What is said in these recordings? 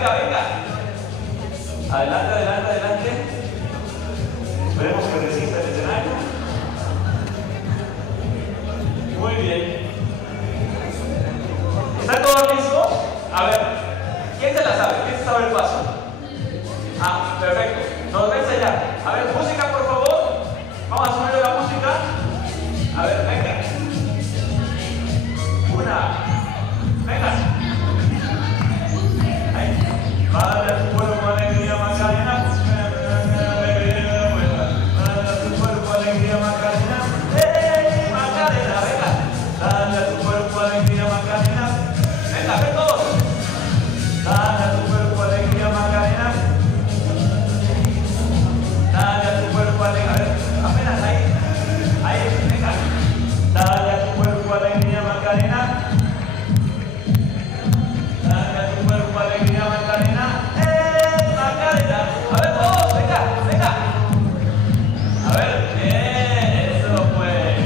venga, venga. Adelante, adelante, adelante. Esperemos que resista el escenario. Muy bien. ¿Están todos listos? A ver, ¿quién se la sabe? ¿Quién se sabe el paso? Ah, perfecto. Nos va a enseñar. A ver, música, por favor. Vamos a subirle la música. A ver, venga. Una. Venga. Ahí. Va a darle a tu cuerpo alegría, Macarena. Dale a tu cuerpo alegría, Macarena. ¡Ey, Macarena! Venga. Dale a tu cuerpo alegría, Macarena. Venga, ven todos. Dale a tu cuerpo alegría, Macarena. Dale a tu cuerpo alegría. A ver, apenas ahí. Ahí, venga. Dale a tu cuerpo alegría, Macarena. Dale a tu cuerpo alegría, Macarena. Macarena! A ver todos, venga, venga. A ver, bien, eso pues.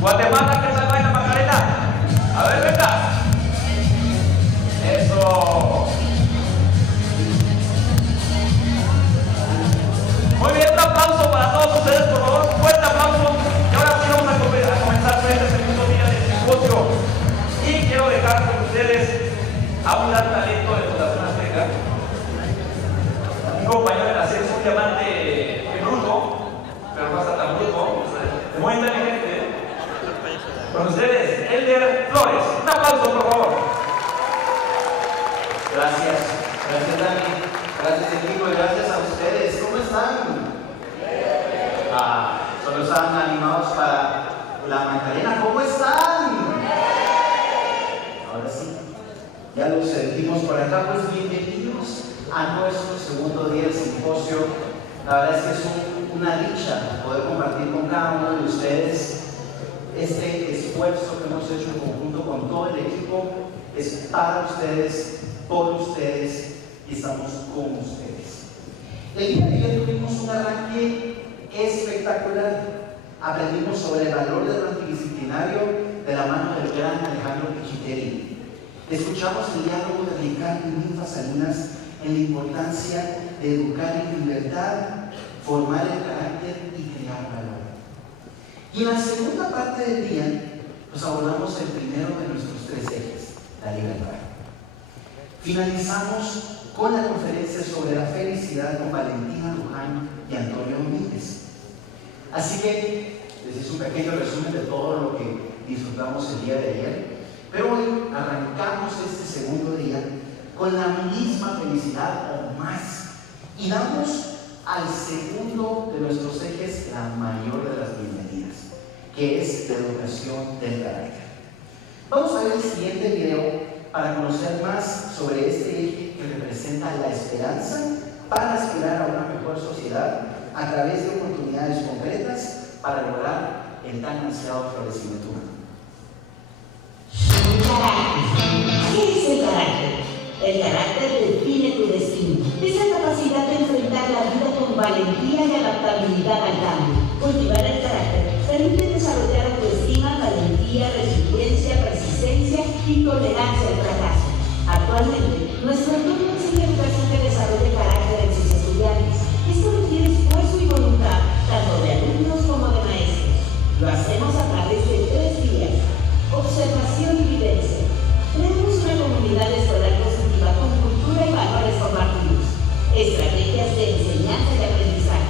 Guatemala, ¿qué tal baila Macarena? A ver, venga. Eso. Muy bien, un aplauso para todos ustedes, por favor. Un fuerte aplauso. Y ahora sí vamos a comenzar con este segundo día del simposio. Y quiero dejar con ustedes a un gran talento de Fundación Azteca. Un compañero de la serie, un diamante bruto, pero no está tan bruto, muy inteligente. Con ustedes, Elder Flores. Un aplauso, por favor. Gracias, gracias Dani, gracias equipo y gracias a ustedes. ¿Cómo están? Solo están animados para la Macarena. ¿Cómo están? Ahora sí, ya los sentimos por acá, pues bienvenidos a nuestro segundo día del simposio. La verdad es que es una dicha poder compartir con cada uno de ustedes este esfuerzo que hemos hecho en conjunto con todo el equipo. Es para ustedes, por ustedes y estamos con ustedes. El día de ayer tuvimos un arranque espectacular. Aprendimos sobre el valor del multidisciplinario de la mano del gran Alejandro Pichiteri. Escuchamos el diálogo de Ricardo y Ninfa Salinas en la importancia de educar en libertad, formar el carácter y crear valor. Y en la segunda parte del día, pues abordamos el primero de nuestros tres ejes, la libertad. Finalizamos con la conferencia sobre la felicidad con Valentina Luján y Antonio Domínguez. Así que les hice un pequeño resumen de todo lo que disfrutamos el día de ayer, pero hoy arrancamos este segundo día con la misma felicidad o más y damos al segundo de nuestros ejes la mayor de las bienvenidas, que es la educación del carácter. Vamos a ver el siguiente video para conocer más sobre este eje que representa la esperanza para aspirar a una mejor sociedad a través de oportunidades concretas para lograr el tan ansiado florecimiento humano. ¿Qué es el carácter? El carácter define tu destino. Es la capacidad de enfrentar la vida con valentía y adaptabilidad al cambio. Cultivar el carácter permite desarrollar autoestima, valentía, resiliencia, persistencia y tolerancia al fracaso. Actualmente, nuestro entorno enseña educación que desarrolle carácter en sus estudiantes. Esto requiere esfuerzo y voluntad, tanto de alumnos como de maestros. Lo hacemos a través de 3 días: observación y vivencia. Creamos una comunidad escolar positiva con cultura y valores compartidos. Estrategias de enseñanza y aprendizaje.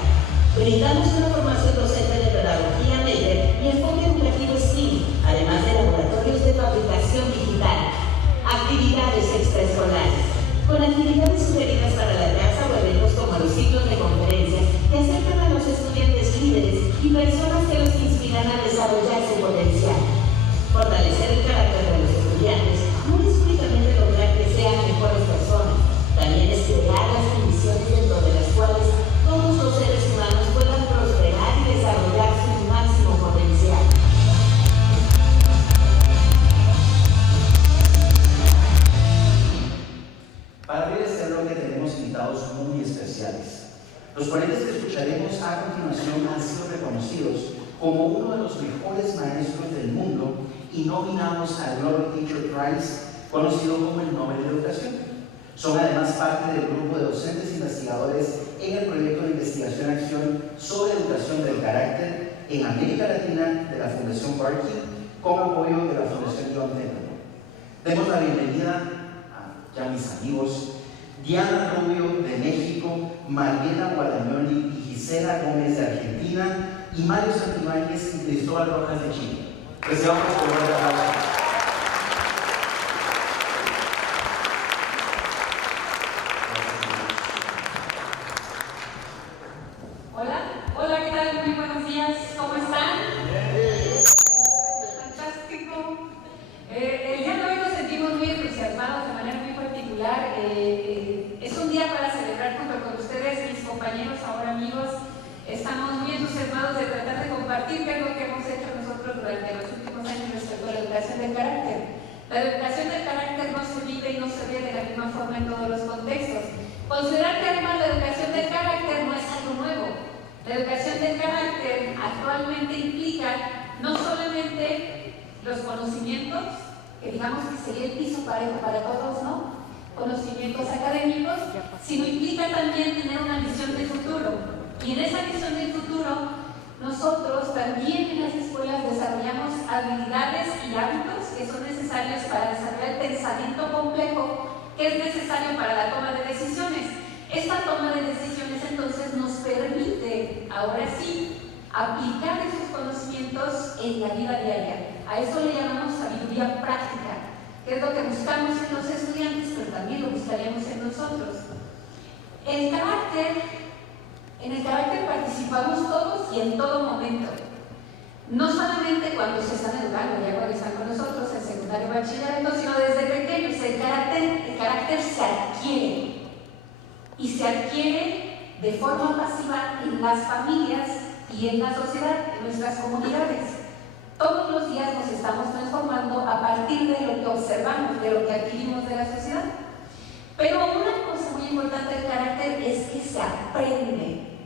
Brindamos una formación docente de pedagogía MEDER y enfoque educativo STEAM, además de laboratorios de fabricación digital. Actividades extraescolares. Con actividades sugeridas para la casa o eventos como los ciclos de conferencias que acercan a los estudiantes líderes y personas que los inspiran a desarrollar su potencial. Fortalecer el carácter de los estudiantes no es únicamente lograr que sean mejores personas, también es crear las condiciones dentro de las cuales todos los seres humanos puedan prosperar y desarrollar su máximo potencial. Para abrir este bloque tenemos invitados muy especiales. Los ponentes que escucharemos a continuación han sido reconocidos como uno de los mejores maestros del mundo y nominados al Global Teacher Prize conocido como el Nobel de Educación. Son además parte del grupo de docentes investigadores en el proyecto de investigación-acción sobre educación del carácter en América Latina de la Fundación Barkey, con apoyo de la Fundación John Templeton. Demos la bienvenida a ya mis amigos Diana Rubio de México, Mariela Guadagnoli y Gisela Gómez de Argentina, y Mario Santibáñez y Cristóbal Rojas de Chile. Recibamos por un aplauso. Hola, ¿qué tal? Muy buenos días, ¿cómo están? Fantástico. El día de hoy nos sentimos muy entusiasmados de manera muy particular. Es un día para celebrar junto con ustedes, mis compañeros, ahora amigos. Estamos muy entusiasmados de tratar de compartir qué es lo que hemos hecho nosotros durante los últimos años respecto a la educación del carácter. La educación del carácter no se vive y no se ve de la misma forma en todos los contextos. Considerar que además la educación del carácter no es algo nuevo. La educación del carácter actualmente implica no solamente los conocimientos, que digamos que sería el piso parejo para todos, ¿no? Conocimientos académicos, sino implica también tener una visión de futuro. Y en esa visión del futuro, nosotros también en las escuelas desarrollamos habilidades y hábitos que son necesarios para desarrollar el pensamiento complejo que es necesario para la toma de decisiones. Esta toma de decisiones entonces nos permite, ahora sí, aplicar esos conocimientos en la vida diaria. A eso le llamamos sabiduría práctica, que es lo que buscamos en los estudiantes, pero también lo buscaríamos en nosotros. En el carácter participamos todos y en todo momento. No solamente cuando se están educando, ya cuando están con nosotros en secundario y bachillerato, sino desde pequeños. El carácter se adquiere. Y se adquiere de forma pasiva en las familias y en la sociedad, en nuestras comunidades. Todos los días nos estamos transformando a partir de lo que observamos, de lo que adquirimos de la sociedad. Pero una cosa muy importante del carácter es que se aprende.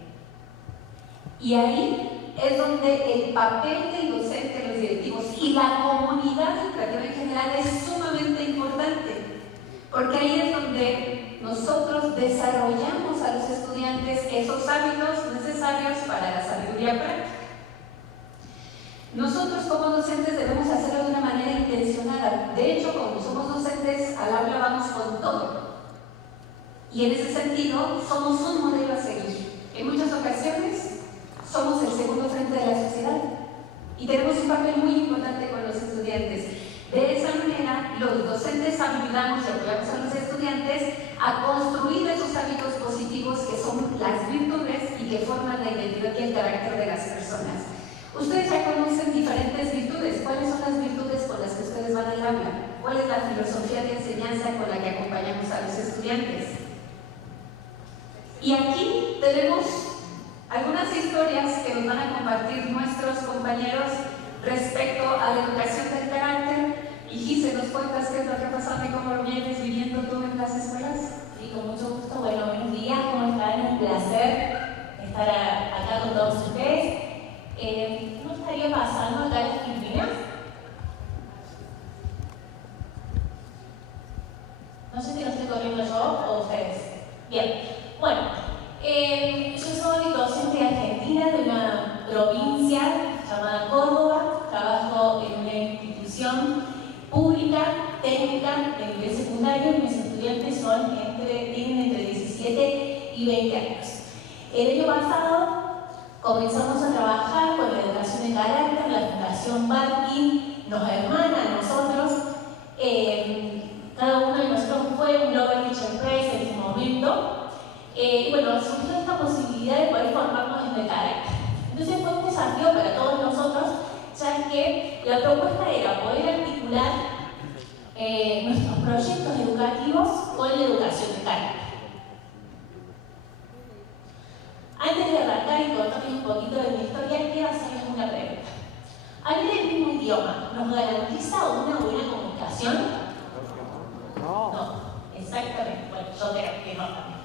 Y ahí es donde el papel del docente, los directivos y la comunidad educativa en general es sumamente importante, porque ahí es donde nosotros desarrollamos a los estudiantes esos hábitos necesarios para la sabiduría práctica. Nosotros como docentes debemos hacerlo de una manera intencionada. De hecho, como somos docentes, al aula vamos con todo. Y en ese sentido, somos un modelo a seguir. En muchas ocasiones, somos el segundo frente de la sociedad y tenemos un papel muy importante con los estudiantes. De esa manera, los docentes ayudamos y apoyamos a los estudiantes a construir esos hábitos positivos que son las virtudes y que forman la identidad y el carácter de las personas. Ustedes ya conocen diferentes virtudes. ¿Cuáles son las virtudes con las que ustedes van al aula? ¿Cuál es la filosofía de enseñanza con la que acompañamos a los estudiantes? Y aquí tenemos algunas historias que nos van a compartir nuestros compañeros respecto a la educación del carácter. Y Gise, ¿nos cuentas qué es lo que ha pasado y cómo lo vienes viviendo tú en las escuelas? Sí, con mucho gusto. Bueno, buenos días, ¿cómo están? Un placer estar acá con todos ustedes. ¿Cómo estaría pasando acá las Filipinas? No sé si lo estoy corriendo yo o ustedes. Bien, bueno, yo soy docente de Argentina, de una provincia llamada Córdoba. Trabajo en una institución pública, técnica, de nivel secundario, y mis estudiantes tienen entre 17 y 20 años. El año pasado comenzamos a trabajar con la educación de carácter. La Fundación Barkey nos hermana a nosotros. Cada uno de nosotros fue un Global Teacher Prize en su momento. Y bueno, surgió esta posibilidad de poder formarnos en el carácter. Entonces fue un desafío para todos nosotros, ya que la propuesta era poder articular nuestros proyectos educativos con la educación de carácter. Antes de arrancar y contarles un poquito de mi historia, quiero hacerles una pregunta. ¿Hablar el mismo idioma nos garantiza una buena comunicación? No, exactamente. Bueno, yo creo que no también.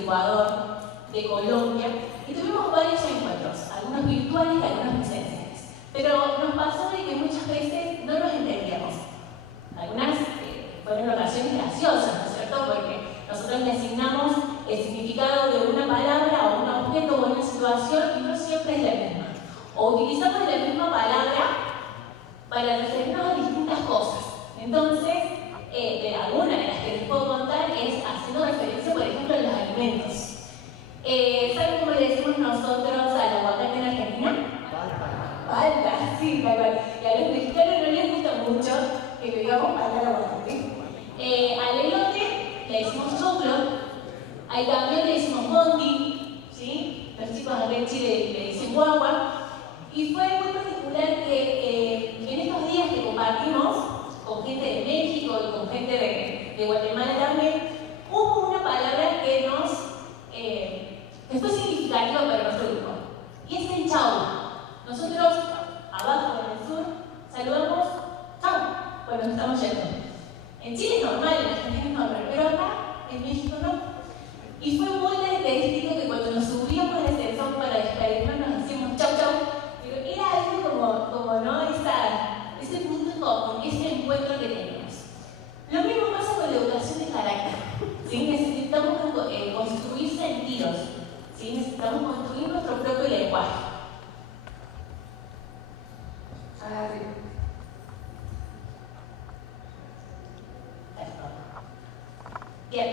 de Ecuador, de Colombia, y tuvimos varios encuentros, algunos virtuales y algunos presenciales. Pero nos pasó de que muchas veces no nos entendíamos. Algunas fueron ocasiones graciosas, ¿no es cierto? Porque nosotros le asignamos el significado de una palabra o un objeto o una situación y no siempre es la misma. O utilizamos la misma palabra para referirnos a distintas cosas. Entonces, alguna de las que les puedo contar es haciendo referencia, por ejemplo, a los alimentos. ¿Saben cómo le decimos nosotros al aguacate en Argentina? Palta, sí, tal cual. Y a los mexicanos no les gusta mucho que digamos palta al aguacate. Al elote le decimos choclo, al camión le decimos bondi, ¿sí? Los chicos acá en Chile le dicen guagua. Y fue muy particular que en estos días que compartimos con gente de México y con gente de Guatemala también, hubo una palabra que fue significativa para nuestro grupo. Y es el chau. Nosotros, abajo en el sur, saludamos chau cuando nos estamos yendo. En Chile es normal, en Argentina es normal, pero acá, en México no. Y fue muy característico que cuando nos subíamos al ascensor para despedirnos nos decíamos chau chau. Pero era algo como ¿no? Ese punto en común, ese encuentro que tenemos. Lo mismo pasa con la educación de carácter. ¿Sí? Necesitamos construir sentidos. ¿Sí? Necesitamos construir nuestro propio lenguaje. Bien.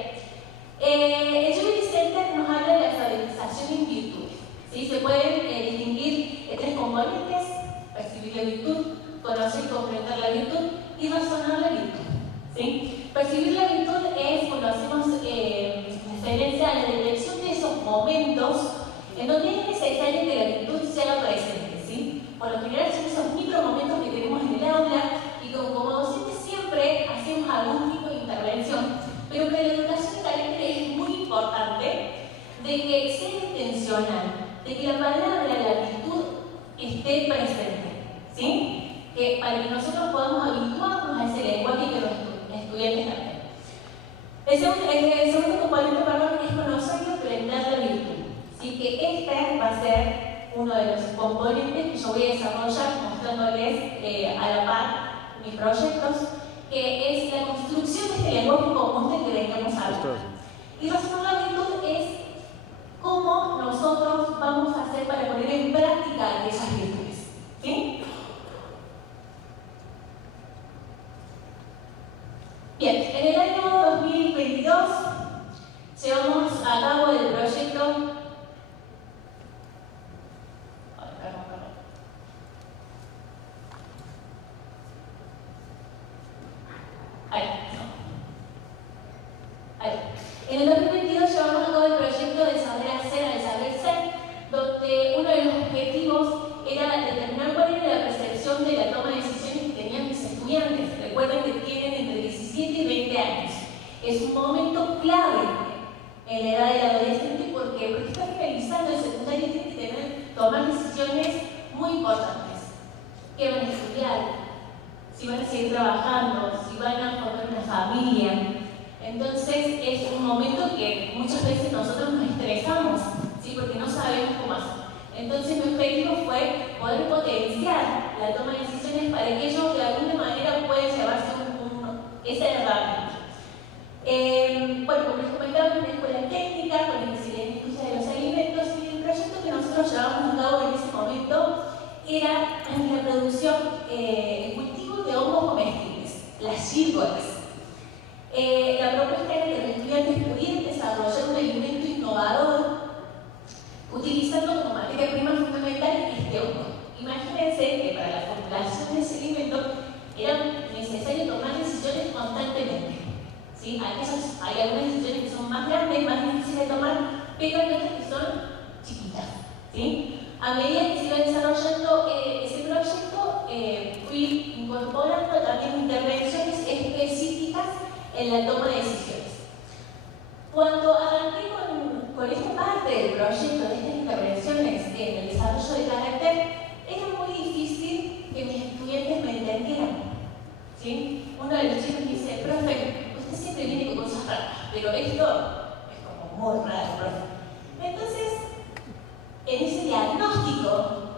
El Jubilee Center nos habla de la alfabetización en virtudes. ¿Sí? Se pueden distinguir tres componentes: percibir la virtud, conocer y comprender la virtud y razonar la virtud. ¿Sí? Percibir la virtud es, conocemos referencia a la detección de esos momentos en donde es necesario que la virtud se haga presente. ¿Sí? Por lo general son esos micromomentos que tenemos en el aula y como docentes siempre hacemos algún tipo de intervención, pero que la educación de carácter es muy importante de que sea intencional, de que la palabra, la virtud, esté presente, ¿sí? Que para que nosotros podamos habituarnos a ese lenguaje y que los estudiantes también. El segundo componente, es conocer y aprender la virtud. ¿Sí? Que este va a ser uno de los componentes que yo voy a desarrollar mostrándoles a la par mis proyectos, que es la construcción de este lenguaje común del que veníamos hablando. Y razonar la virtud es cómo nosotros vamos a hacer para poner en práctica esas virtudes. ¿Sí? Bien, en el año 2022 llevamos a cabo el proyecto. En el 2022 llevamos a cabo el proyecto de saber hacer al saber ser, donde uno de los objetivos era determinar cuál era la percepción de la toma de decisiones que tenían mis estudiantes. Recuerden que tienen entre 17 y 20 años. Es un momento clave en la edad del adolescente porque está finalizando el secundario y tiene que tomar decisiones muy importantes. ¿Qué van a estudiar? Si van a seguir trabajando, si van a formar una familia. Entonces es un momento que muchas veces nosotros nos estresamos, ¿sí? Porque no sabemos cómo hacer. Entonces mi objetivo fue poder potenciar la toma de decisiones para que ellos de alguna manera puedan llevarse esa herramienta. Bueno, como les comentaba, es una escuela técnica con especialidad en industria de los alimentos y el proyecto que nosotros llevamos a cabo en ese momento era la producción, el cultivo de hongos comestibles, las gírgolas. La propuesta era que los estudiantes pudieran desarrollar un alimento innovador utilizando como materia prima fundamental este hongo. Imagínense que para la formulación de ese alimento era necesario tomar decisiones constantemente. ¿Sí? Hay algunas decisiones que son más grandes, más difíciles de tomar, pero hay otras que son chiquitas. ¿Sí? A medida que se iba desarrollando ese proyecto, fui incorporando también intervenciones específicas en la toma de decisiones. Cuando arranqué con esta parte del proyecto, de estas intervenciones en el desarrollo de carácter, era muy difícil que mis estudiantes me entendieran. ¿Sí? Uno de los chicos me dice: profe, usted siempre viene con cosas raras, pero esto es como muy raro, profe. Entonces, en ese diagnóstico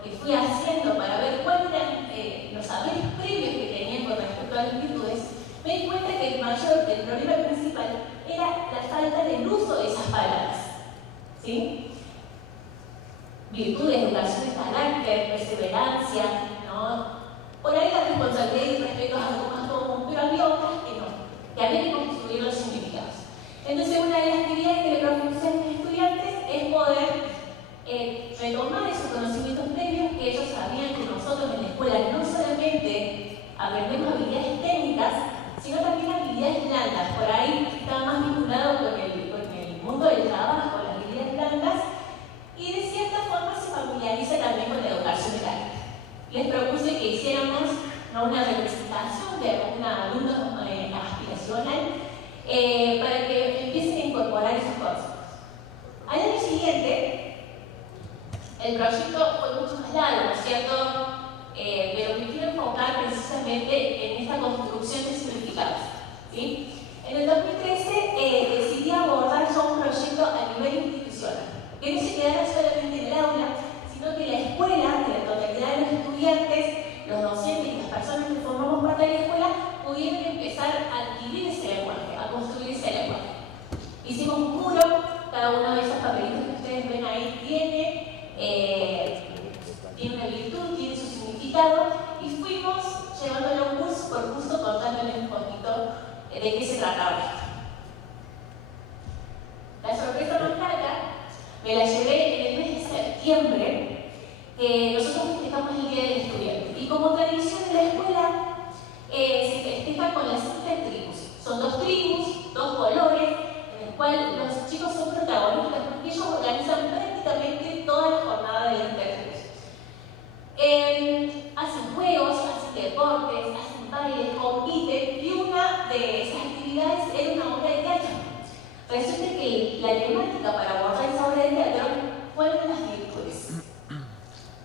que fui haciendo para ver cuáles eran los saberes previos que tenían con respecto a las virtudes, me di cuenta que el problema principal era la falta del uso de esas palabras. ¿Sí? Virtudes, educación de carácter, perseverancia, ¿no? Por ahí la responsabilidad y respeto es algo más común, pero había otras que no, que había que construir los significados. Entonces, una de las actividades que le propuse a mis estudiantes es poder retomar esos conocimientos previos que ellos sabían que nosotros en la escuela no solamente aprendemos habilidades técnicas, sino también habilidades blandas. Por ahí estaba más vinculado con el mundo del trabajo, las habilidades blandas, y de cierta forma se familiariza también con la educación de carácter. Les propuse que hiciéramos una representación de algún alumno aspiracional para que empiecen a incorporar esos conceptos. Al año siguiente, el proyecto fue mucho más largo, ¿no es cierto? Pero me quiero enfocar precisamente en esta construcción de significados, ¿sí? En el 2013 decidí abordar ya un proyecto a nivel institucional, que no se quedara solamente en el aula, sino que la escuela, que la totalidad de los estudiantes, los docentes y las personas que formamos parte de la escuela, pudieran empezar a adquirir ese lenguaje, a construir ese lenguaje. Hicimos un muro, cada uno de esos papelitos que ustedes ven ahí tiene una virtud, tiene su significado, y fuimos llevándolo curso por curso contándoles un poquito de qué se trataba esto. La sorpresa más larga me la llevé en el mes de septiembre, que nosotros festejamos el Día del Estudiante. Y como tradición de la escuela, se festeja con las siguientes tribus. Son 2 tribus, 2 colores, en el cual los chicos son protagonistas, porque ellos organizan prácticamente toda la jornada de la intertribus. Hacen juegos, hacen deportes, hacen bailes, compiten, y una de esas actividades era una obra de teatro. Resulta que la temática para abordar esa obra de teatro fueron las virtudes.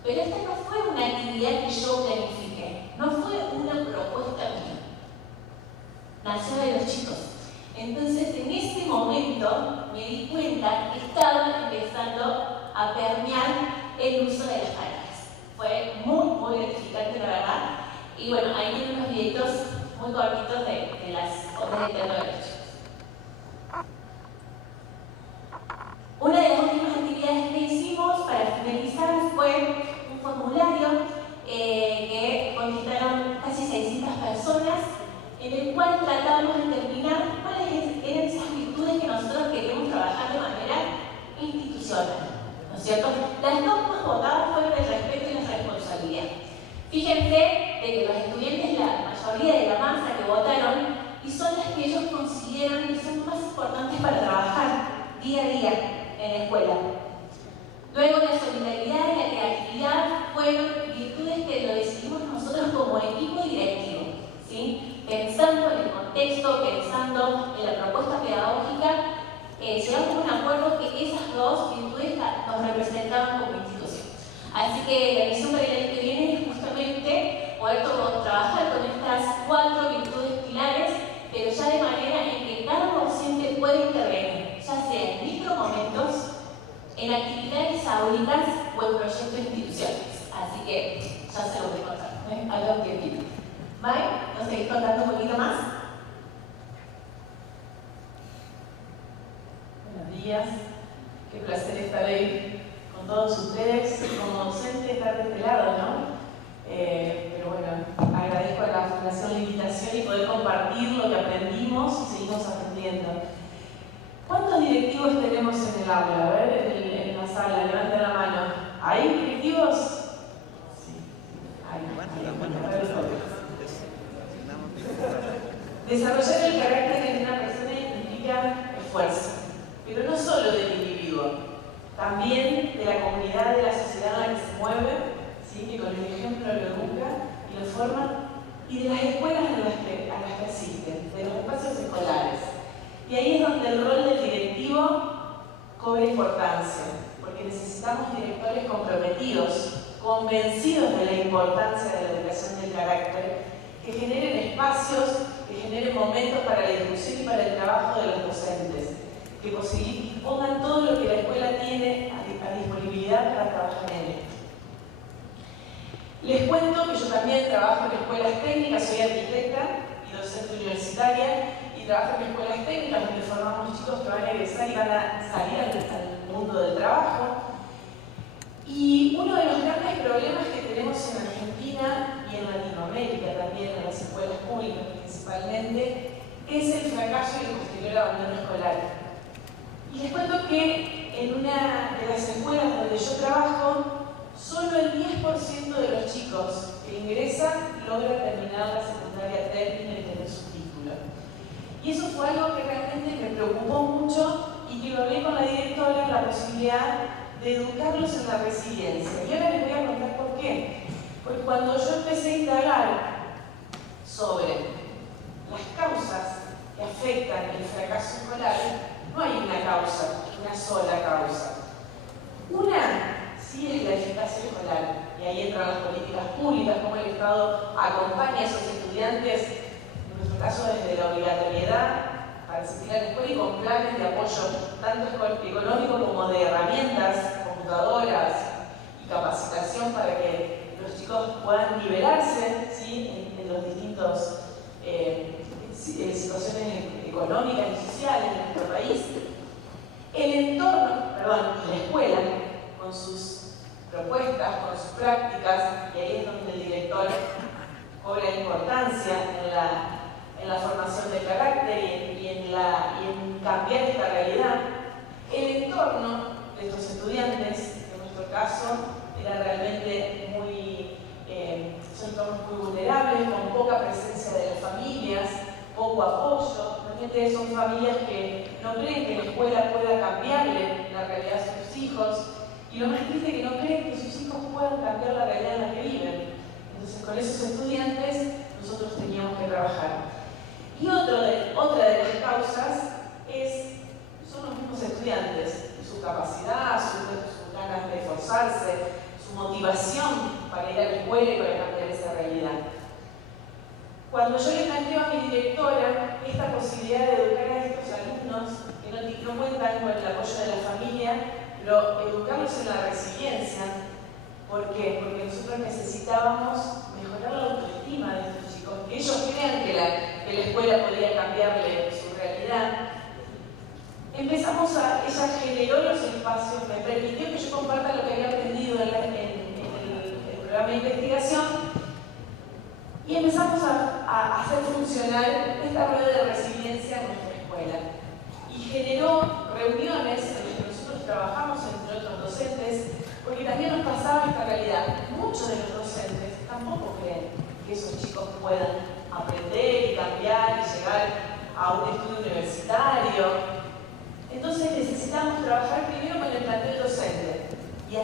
Pero esta no fue una actividad que yo planifiqué, no fue una propuesta mía. Nació de los chicos. Entonces, en ese momento me di cuenta que estaba empezando a permear el uso de las palabras. Fue muy gratificante, la verdad. Y bueno, ahí tienen unos videitos muy cortitos de las obras de teatro de los chicos. Una de las últimas actividades que hicimos para finalizar fue un formulario que contestaron casi 600 personas, en el cual tratábamos de determinar cuáles eran esas virtudes que nosotros queríamos trabajar de manera institucional, ¿no es cierto? Las 2 más votadas fueron el respeto y la responsabilidad. Fíjense de que los estudiantes, la mayoría de la masa que votaron, y son las que ellos consideran que son más importantes para trabajar día a día en la escuela. Luego, la solidaridad y la creatividad fueron virtudes que lo decidimos nosotros como equipo directivo, ¿sí? Pensando en el contexto, pensando en la propuesta pedagógica, llegamos a un acuerdo que esas 2 virtudes nos representaban como institución. Así que la misión para el año que viene es justamente poder trabajar con estas 4 virtudes pilares, pero ya de manera en que cada docente puede intervenir, ya sea en micromomentos, en actividades áulicas o en proyectos institucionales. Así que ya se lo voy a contar, algo que pido. ¿Vale? ¿Nos seguís contando un poquito más? Buenos días, qué placer estar ahí con todos ustedes. Como docente estar de este lado, ¿no? Pero bueno, agradezco a la Fundación la invitación y poder compartir lo que aprendimos y seguimos aprendiendo. ¿Cuántos directivos tenemos en el aula? A ver, en la sala, levanten la mano. ¿Hay directivos? Sí, hay. Desarrollar el carácter de una persona implica esfuerzo, pero no solo del individuo, también de la comunidad, de la sociedad en la que se mueve, ¿sí? Que con el ejemplo lo educa y lo forma, y de las escuelas a las que asisten, de los espacios escolares. Y ahí es donde el rol del directivo cobra importancia, porque necesitamos directores comprometidos, convencidos de la importancia de la educación del carácter, que generen espacios, que generen momentos para la discusión y para el trabajo de los docentes, que posibiliten pongan todo lo que la escuela tiene a disponibilidad para trabajar en esto. Les cuento que yo también trabajo en escuelas técnicas, soy arquitecta y docente universitaria, y trabajo en escuelas técnicas donde formamos chicos que van a egresar y van a salir al mundo del trabajo. Y uno de los grandes problemas que tenemos en Argentina y en Latinoamérica también, en las escuelas públicas principalmente, es el fracaso y el posterior abandono escolar. Y les cuento que en una de las escuelas donde yo trabajo, solo el 10% de los chicos que ingresan logra terminar la secundaria técnica y tener su título. Y eso fue algo que realmente me preocupó mucho y que lo hablé con la directora, la posibilidad de educarlos en la resiliencia. Y ahora les voy a contar por qué. Porque cuando yo empecé a indagar sobre las causas que afectan el fracaso escolar, no hay una causa, una sola causa. Una sí es la eficacia escolar, y ahí entran las políticas públicas, como el Estado acompaña a esos estudiantes, en nuestro caso desde la obligatoriedad, para asistir a la escuela y con planes de apoyo tanto económico como de herramientas, computadoras y capacitación para que los chicos puedan nivelarse, ¿sí?, en los distintos situaciones económicas y sociales de nuestro país. El entorno, la escuela, con sus propuestas, con sus prácticas, y ahí es donde el director cobra importancia en la formación del carácter y en cambiar esta realidad. El entorno de estos estudiantes, en nuestro caso, era realmente son entornos muy vulnerables, con poca presencia de las familias, poco apoyo. Realmente son familias que no creen que la escuela pueda cambiarle la realidad a sus hijos, y lo más triste es que no creen que sus hijos puedan cambiar la realidad en la que viven. Entonces, con esos estudiantes nosotros teníamos que trabajar. Y otra de las causas son los mismos estudiantes, su capacidad, sus ganas de esforzarse, su motivación para ir a la escuela y para cambiar esa realidad. Cuando yo le planteo a mi directora esta posibilidad de educar a estos alumnos que no cuentan con el apoyo de la familia, pero educarlos en la resiliencia, ¿por qué? Porque nosotros necesitábamos mejorar la autoestima de estos chicos, que ellos crean que la escuela podía cambiarle su realidad. Ella generó los espacios, me permitió que yo comparta lo que había aprendido en el programa de investigación, y empezamos a hacer funcionar esta rueda de resiliencia en nuestra escuela. Y generó reuniones en las que nosotros trabajamos entre otros docentes, porque también nos pasaba esta realidad. Muchos de los docentes tampoco creen que esos chicos puedan aprender y cambiar y llegar a un estudio universitario. Entonces necesitamos trabajar primero con el plantel docente y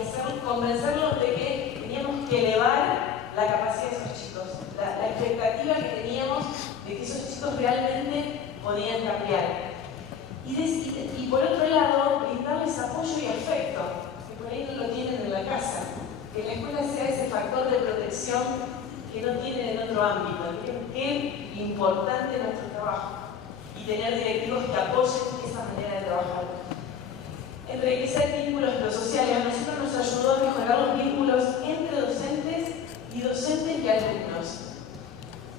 convencerlos de que teníamos que elevar la capacidad de esos chicos, la expectativa que teníamos de que esos chicos realmente podían cambiar. Y por otro lado, brindarles apoyo y afecto, que por ahí no lo tienen en la casa, que la escuela sea ese factor de protección que no tienen en otro ámbito. Qué importante es nuestro trabajo, y tener directivos que apoyen esa manera de trabajar. Enriquecer vínculos prosociales. A nosotros nos ayudó a mejorar los vínculos entre docentes y alumnos,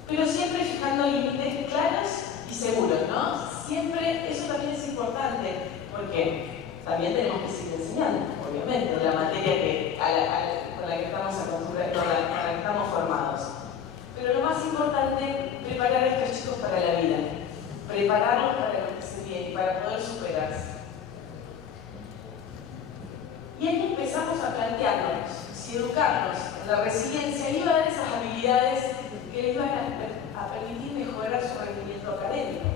pero siempre fijando límites claros y seguros, ¿no? Siempre, eso también es importante, porque también tenemos que seguir enseñando, obviamente, de la materia con la que estamos acostumbrados, con la que estamos formados. Pero lo más importante, preparar a estos chicos para la vida, prepararlos para lo que se viene, para poder superarse. Y ahí empezamos a plantearnos si educarnos en la resiliencia iba a dar esas habilidades que les iban a permitir mejorar su rendimiento académico.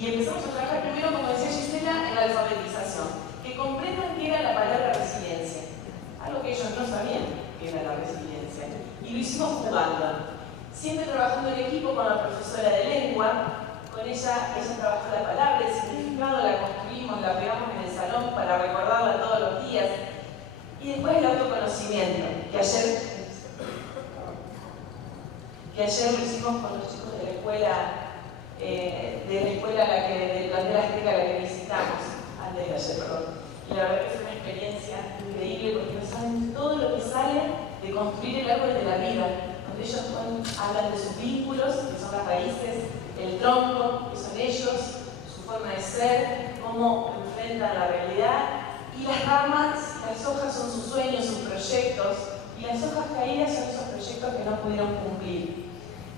Y empezamos a trabajar primero, como decía Gisela, en la alfabetización, que comprendan qué era la palabra resiliencia, algo que ellos no sabían que era la resiliencia, y lo hicimos jugando, siempre trabajando en equipo con la profesora de lengua. Con ella trabajó la palabra, el significado, la construimos, la pegamos en el salón para recordarla todos los días. Y después el autoconocimiento, que ayer lo hicimos con los chicos de la escuela, del plantel azteca a la que visitamos. visitamos antes de ayer, perdón. Y la verdad que fue una experiencia increíble porque no saben todo lo que sale de construir el árbol de la vida, donde ellos hablan de sus vínculos, que son las raíces, el tronco, que son ellos, su forma de ser, cómo enfrentan la realidad, y las ramas, las hojas son sus sueños, sus proyectos, y las hojas caídas son esos proyectos que no pudieron cumplir.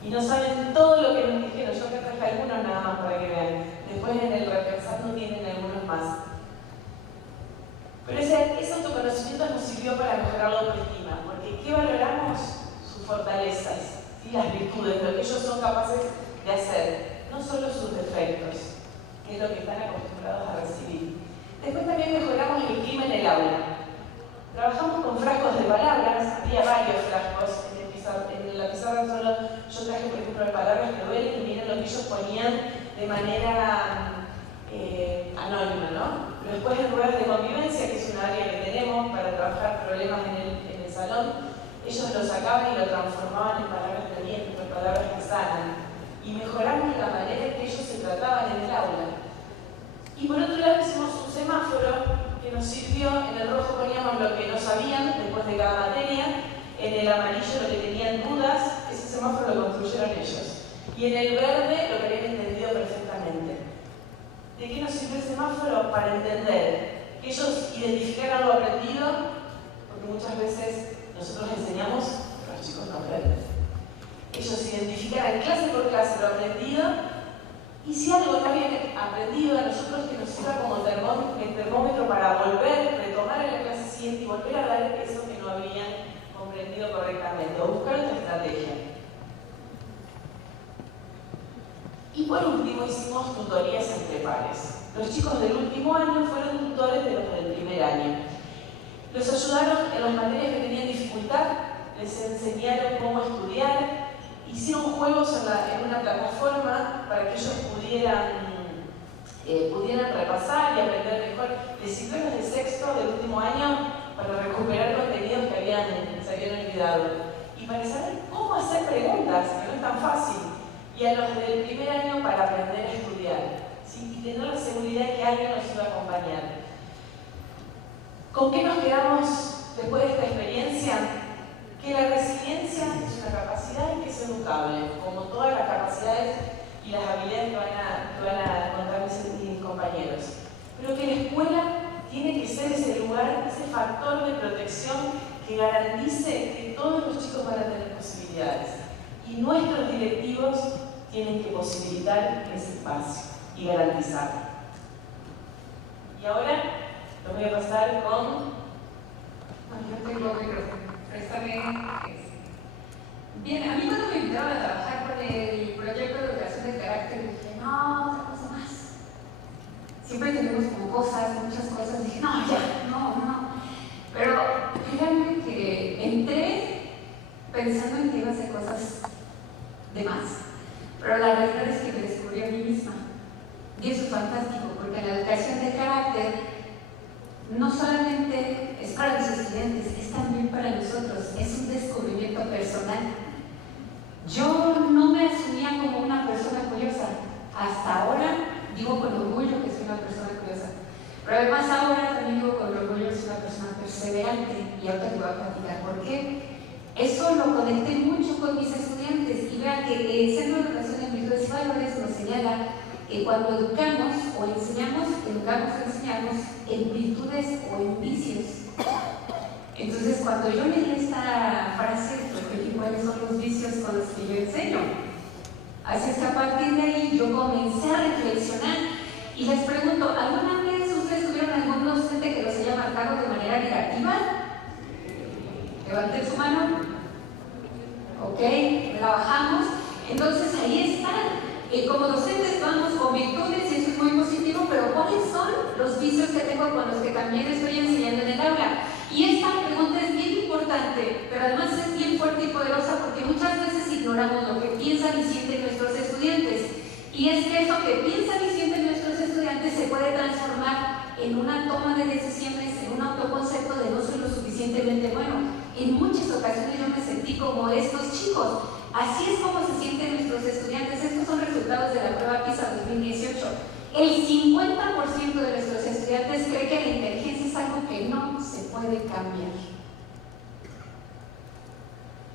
Y no saben todo lo que nos dijeron. Yo acá traje algunos nada más para que vean. Después en el repensando tienen algunos más. Pero ese autoconocimiento nos sirvió para mejorar la autoestima, porque ¿qué valoramos? Sus fortalezas, ¿sí? Las virtudes, lo que ellos son capaces de hacer, no solo sus defectos, que es lo que están acostumbrados a recibir. Después también mejoramos el clima en el aula. Trabajamos con frascos de palabras, había varios frascos en la pizarra solo yo traje por ejemplo palabras que duelen y miren lo que ellos ponían de manera anónima, ¿no? Pero después en ruedas de convivencia, que es un área que tenemos para trabajar problemas en el salón, ellos lo sacaban y lo transformaban en palabras de aliento, en palabras que sanan, y mejoramos la manera en que ellos se trataban en el aula. Y por otro lado hicimos un semáforo que nos sirvió. En el rojo poníamos lo que no sabían después de cada materia, en el amarillo lo que tenían dudas, ese semáforo lo construyeron ellos, y en el verde lo que habían entendido perfectamente. ¿De qué nos sirvió el semáforo? Para entender que ellos identificaran lo aprendido, porque muchas veces nosotros enseñamos, pero los chicos no aprenden. Ellos identificaran clase por clase lo aprendido, y si algo no habían aprendido, a nosotros que nos sirva como termómetro para volver, retomar en la clase siguiente y volver a dar eso que no habían comprendido correctamente, o buscar otra estrategia. Y por último hicimos tutorías entre pares. Los chicos del último año fueron tutores de los del primer año. Los ayudaron en las materias que tenían dificultad, les enseñaron cómo estudiar, hicieron juegos en una plataforma para que ellos pudieran repasar y aprender mejor. Les sirvió los de sexto del último año para recuperar contenidos que se habían olvidado y para saber cómo hacer preguntas, que no es tan fácil, y a los del primer año para aprender a estudiar, ¿sí? Y tener la seguridad de que alguien nos iba a acompañar. ¿Con qué nos quedamos después de esta experiencia? Que la resiliencia es una capacidad y que es educable, como todas las capacidades y las habilidades que van a contar mis compañeros, pero que la escuela tiene que ser ese lugar, ese factor de protección que garantice que todos los chicos van a tener posibilidades. Y nuestros directivos tienen que posibilitar ese espacio y garantizarlo. Y ahora lo voy a pasar con... No tengo micrófono. Préstame. Bien, a mí cuando me invitaron a trabajar con el proyecto de educación de carácter, dije, no, otra cosa más. Siempre tenemos como cosas, muchas cosas, dije, no, ya, no. Pero créanme que entré pensando en que iba a hacer cosas de más. Pero la realidad es que me descubrí a mí misma. Y eso es fantástico, porque la educación de carácter no solamente es para los estudiantes, es también para nosotros, es un descubrimiento personal. Yo no me asumía como una persona curiosa, hasta ahora digo con orgullo que soy una persona curiosa, pero además ahora también digo con orgullo que soy una persona perseverante, y ahorita te voy a platicar por qué. Eso lo conecté mucho con mis estudiantes, y vean que el Centro de Educación en Virtudes y Valores nos señala que cuando educamos o enseñamos en virtudes o en vicios. Entonces, cuando yo leí esta frase, pues dije, ¿cuáles son los vicios con los que yo enseño? Así es que a partir de ahí yo comencé a reflexionar y les pregunto, ¿alguna vez ustedes tuvieron algún docente que los haya marcado de manera negativa? Levanten su mano. Ok, trabajamos. Entonces ahí están. Como docentes vamos con virtudes y eso es muy positivo, pero ¿cuáles son los vicios que tengo con los que también estoy enseñando en el aula? Y esta pregunta es bien importante, pero además es bien fuerte y poderosa porque muchas veces ignoramos lo que piensan y sienten nuestros estudiantes. Y es que eso que piensan y sienten nuestros estudiantes se puede transformar en una toma de decisiones, en un autoconcepto de no soy lo suficientemente bueno. En muchas ocasiones yo me sentí como estos chicos. Así es como se sienten nuestros estudiantes. Estos son resultados de la prueba PISA 2018. El 50% de nuestros estudiantes cree que la inteligencia es algo que no se puede cambiar.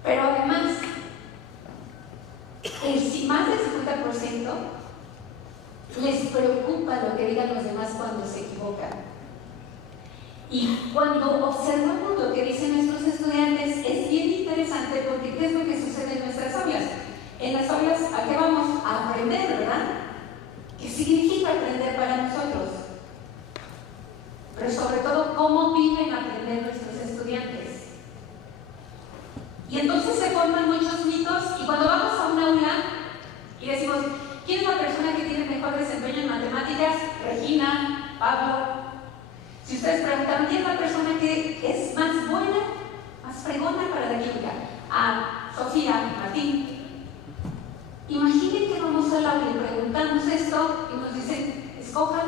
Pero además, más del 50% les preocupa lo que digan los demás cuando se equivocan. Y cuando observamos lo que dicen nuestros estudiantes, es bien interesante porque ¿qué es lo que sucede en nuestras aulas? En las aulas, ¿a qué vamos? A aprender, ¿verdad? ¿Qué significa aprender para nosotros? Pero sobre todo, ¿cómo viven aprender nuestros estudiantes? Y entonces se forman muchos mitos y cuando vamos a un aula y decimos, ¿quién es la persona que tiene mejor desempeño en matemáticas? Regina, Pablo. Si ustedes preguntan, ¿quién es la persona que es más buena, más fregona para la química? Sofía, Martín. Imaginen que vamos al aula y preguntamos esto y nos dicen, escojan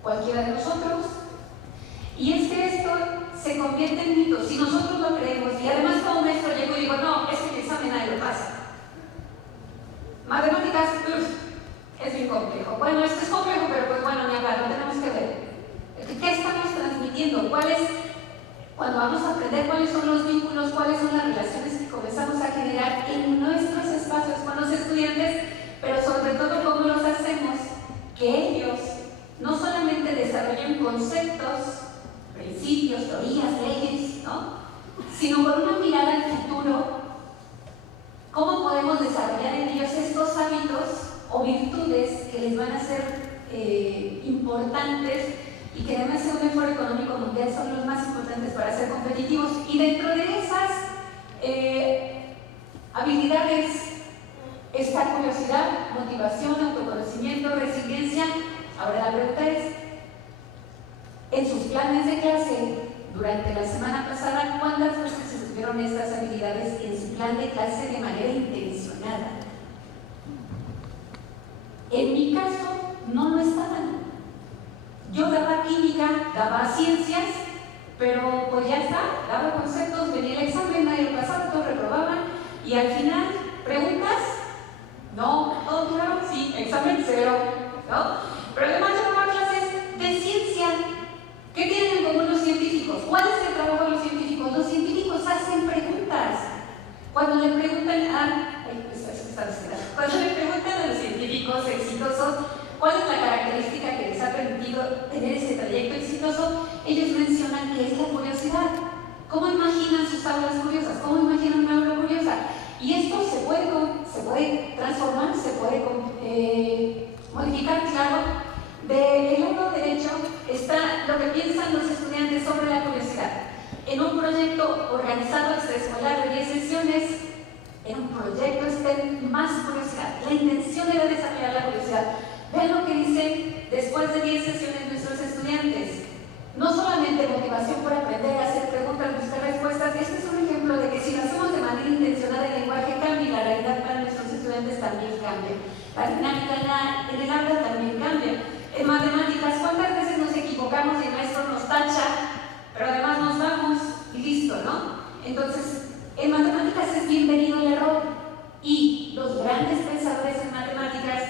cualquiera de nosotros. Y es que esto se convierte en mito. Si nosotros lo creemos, y además como maestro llego y digo, no, es que el examen nadie lo pasa. Matemáticas, es bien complejo. Bueno, esto es complejo, pero pues bueno, ni hablar, lo tenemos que ver. ¿Qué estamos transmitiendo? Cuando vamos a aprender cuáles son los vínculos, cuáles son las relaciones que comenzamos a generar en nuestros espacios con los estudiantes, pero sobre todo cómo los hacemos que ellos no solamente desarrollen conceptos, principios, teorías, leyes, ¿no? Sino con una mirada al futuro, cómo podemos desarrollar en ellos estos hábitos o virtudes que les van a ser importantes y que además un esfuerzo económico mundial son los más importantes para ser competitivos. Y dentro de esas habilidades está curiosidad, motivación, autoconocimiento, resiliencia. Ahora la pregunta es, en sus planes de clase, durante la semana pasada, ¿cuántas veces estuvieron estas habilidades en su plan de clase de manera intencionada? En mi caso, no lo estaban. Yo daba química, daba ciencias, pero pues ya está, daba conceptos, venía el examen, nadie lo pasaba, todos reprobaban, y al final, ¿preguntas? No, todo duraba, sí, examen cero, ¿no? Pero además yo daba clases de ciencia. ¿Qué tienen en común los científicos? ¿Cuál es el trabajo de los científicos? Los científicos hacen preguntas. Cuando le preguntan cuando le preguntan a los científicos exitosos cuál es la característica que les ha permitido tener ese trayecto exitoso, ellos mencionan que es la curiosidad. ¿Cómo imaginan sus aulas curiosas? ¿Cómo imaginan una aula curiosa? Y esto se puede transformar, se puede modificar, claro. Del lado derecho está lo que piensan los estudiantes sobre la curiosidad. En un proyecto organizado extraescolar de 10 sesiones, en un proyecto más curiosidad. La intención era desarrollar la curiosidad. Vean lo que dicen después de 10 sesiones nuestros estudiantes. No solamente motivación por aprender a hacer preguntas, buscar respuestas. Este es un ejemplo de que si lo hacemos de manera intencionada, el lenguaje cambia y la realidad para nuestros estudiantes también cambia. La dinámica en el aula también cambia. En matemáticas, ¿cuántas veces nos equivocamos y el maestro nos tacha, pero además nos vamos y listo, ¿no? Entonces, en matemáticas es bienvenido el error y los grandes pensadores en matemáticas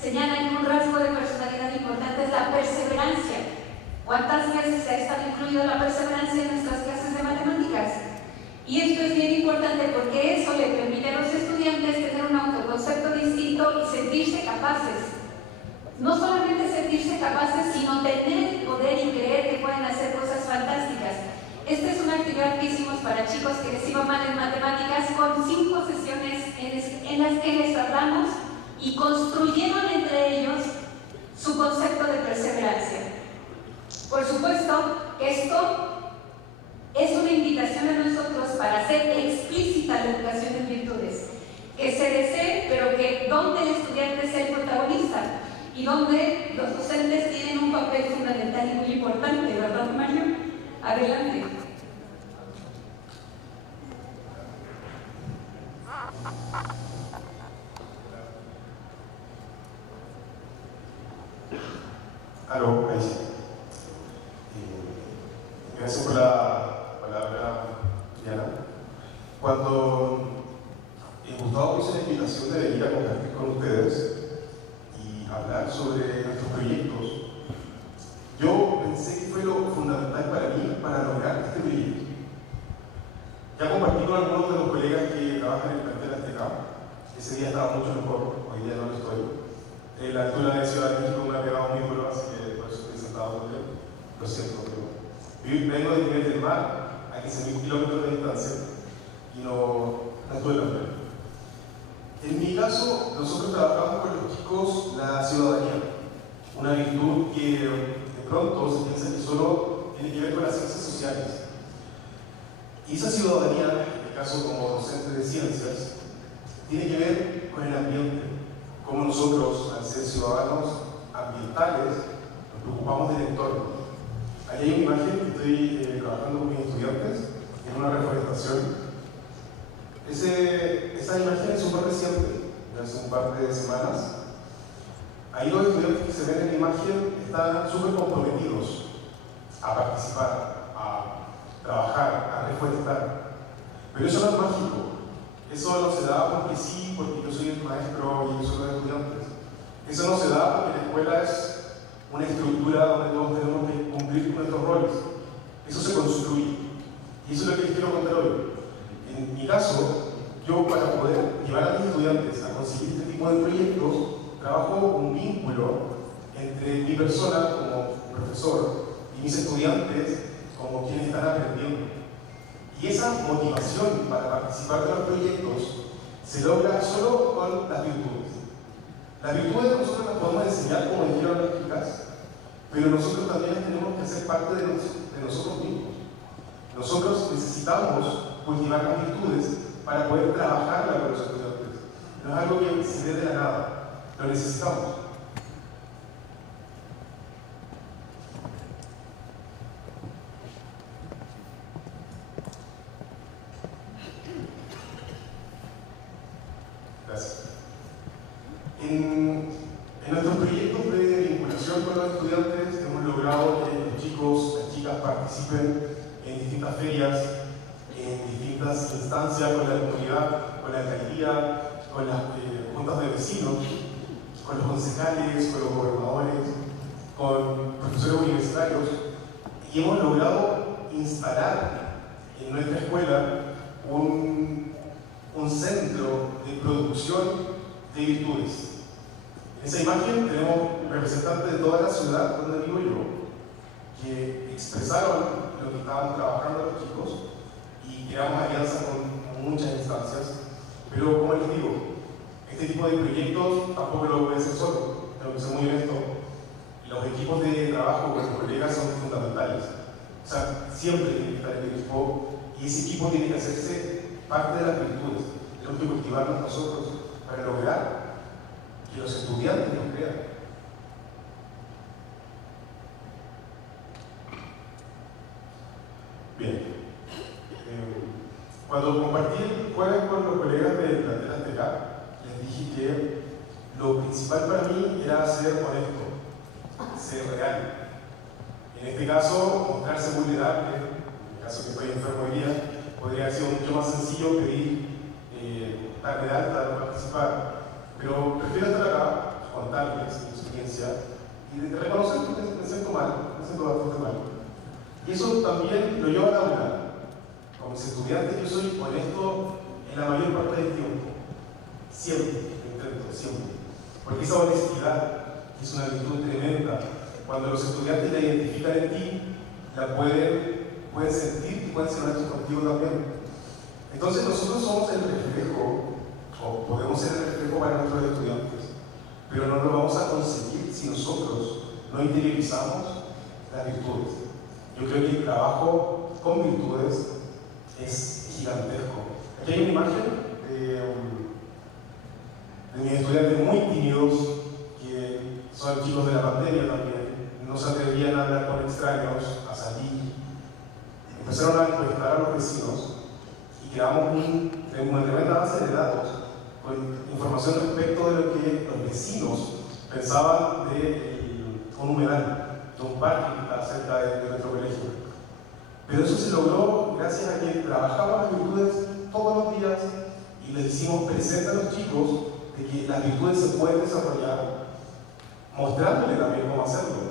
señalan que un rasgo de personalidad importante es la perseverancia. ¿Cuántas veces ha estado incluida la perseverancia en nuestras clases de matemáticas? Y esto es bien importante porque eso le permite a los estudiantes tener un autoconcepto distinto y sentirse capaces. No solamente sentirse capaces, sino tener el poder y creer que pueden hacer cosas fantásticas. Esta es una actividad que hicimos para chicos que les iba mal en matemáticas con 5 sesiones en las que les hablamos y construyeron entre ellos su concepto de perseverancia. Por supuesto, esto es una invitación a nosotros para hacer explícita la educación en virtudes, que se desee, pero que donde el estudiante sea el protagonista y donde los docentes tienen un papel fundamental y muy importante, ¿verdad, Mario? Adelante. Aló, ahí sí. Gracias por la palabra, Diana. Cuando Gustavo hizo la invitación de venir a compartir con ustedes y hablar sobre con algunos de los colegas que trabajan en el plantel Azteca. Ese día estaba mucho mejor, hoy día no lo estoy. La altura de Ciudad de México me ha pegado muy duro, así que por eso estoy sentado también. Lo siento, pero vengo del nivel del mar a 15.000 kilómetros de distancia y no estuve tan bien. En mi caso, nosotros trabajamos con los chicos la ciudadanía, una virtud que de pronto se piensa que solo tiene que ver con las ciencias sociales. Y esa ciudadanía, en mi caso como docente de ciencias, tiene que ver con el ambiente, como nosotros, al ser ciudadanos ambientales, nos preocupamos del entorno. Ahí hay una imagen que estoy trabajando con mis estudiantes en una reforestación. Esa imagen es súper reciente, de hace un par de semanas. Ahí los estudiantes que se ven en la imagen están súper comprometidos a participar, a trabajar, a reforestar. Pero eso no es mágico. Eso no se da porque sí, porque yo soy el maestro y ellos son los estudiantes. Eso no se da porque la escuela es una estructura donde todos tenemos que cumplir nuestros roles. Eso se construye. Y eso es lo que les quiero contar hoy. En mi caso, yo para poder llevar a mis estudiantes a conseguir este tipo de proyectos, trabajo un vínculo entre mi persona como profesor y mis estudiantes como quienes están aprendiendo. Y esa motivación para participar de los proyectos se logra solo con las virtudes. Las virtudes nosotros las podemos enseñar, como dijeron las chicas, pero nosotros también tenemos que hacer parte de nosotros mismos. Nosotros necesitamos cultivar las virtudes para poder trabajarla con los estudiantes. No es algo que se dé de la nada, lo necesitamos. Gracias. En nuestros proyectos de vinculación con los estudiantes hemos logrado que los chicos, las chicas participen en distintas ferias, en distintas instancias con la comunidad, con la alcaldía, con las juntas de vecinos, con los concejales, con los gobernadores, con profesores universitarios, y hemos logrado instalar en nuestra escuela un centro de producción de virtudes. En esa imagen tenemos representantes de toda la ciudad donde vivo yo, que expresaron lo que estaban trabajando los chicos y creamos alianzas con muchas instancias. Pero como les digo, este tipo de proyectos tampoco lo puede hacer solo, tengo que ser muy honesto. Los equipos de trabajo con los colegas son fundamentales. O sea, siempre tiene que estar el equipo y ese equipo tiene que hacerse parte de las virtudes. Tenemos que cultivarnos nosotros para lograr que los estudiantes nos crean. Bien. Cuando compartí el jueves con los colegas del plantel Azteca, les dije que lo principal para mí era ser honesto, ser real. En este caso, mostrarse vulnerable. En el caso que estoy enfermo hoy día, podría haber sido mucho más sencillo pedir darme de alta, no participar. Pero prefiero estar acá, contarles mi experiencia y reconocer que me siento mal, me siento bastante mal. Y eso también lo llevo a la aula. Con mis estudiantes yo soy honesto en la mayor parte del tiempo. Siempre, intento, siempre. Porque esa honestidad es una virtud tremenda. Cuando los estudiantes la identifican en ti, la pueden sentir y pueden ser honestos contigo también. Entonces nosotros somos el reflejo, o podemos ser el reflejo para nuestros estudiantes, pero no lo vamos a conseguir si nosotros no interiorizamos las virtudes. Yo creo que el trabajo con virtudes es gigantesco. Aquí hay una imagen de mis estudiantes muy tímidos, que son chicos de la pandemia también, no se atrevían a hablar con extraños, a salir. Empezaron a encuestar a los vecinos y creamos una tremenda base de datos con información respecto de lo que los vecinos pensaban de un humedal, de un parque que está cerca de nuestro colegio. Pero eso se logró gracias a que trabajamos las virtudes todos los días y les hicimos presente a los chicos de que las virtudes se pueden desarrollar, mostrándoles también cómo hacerlo.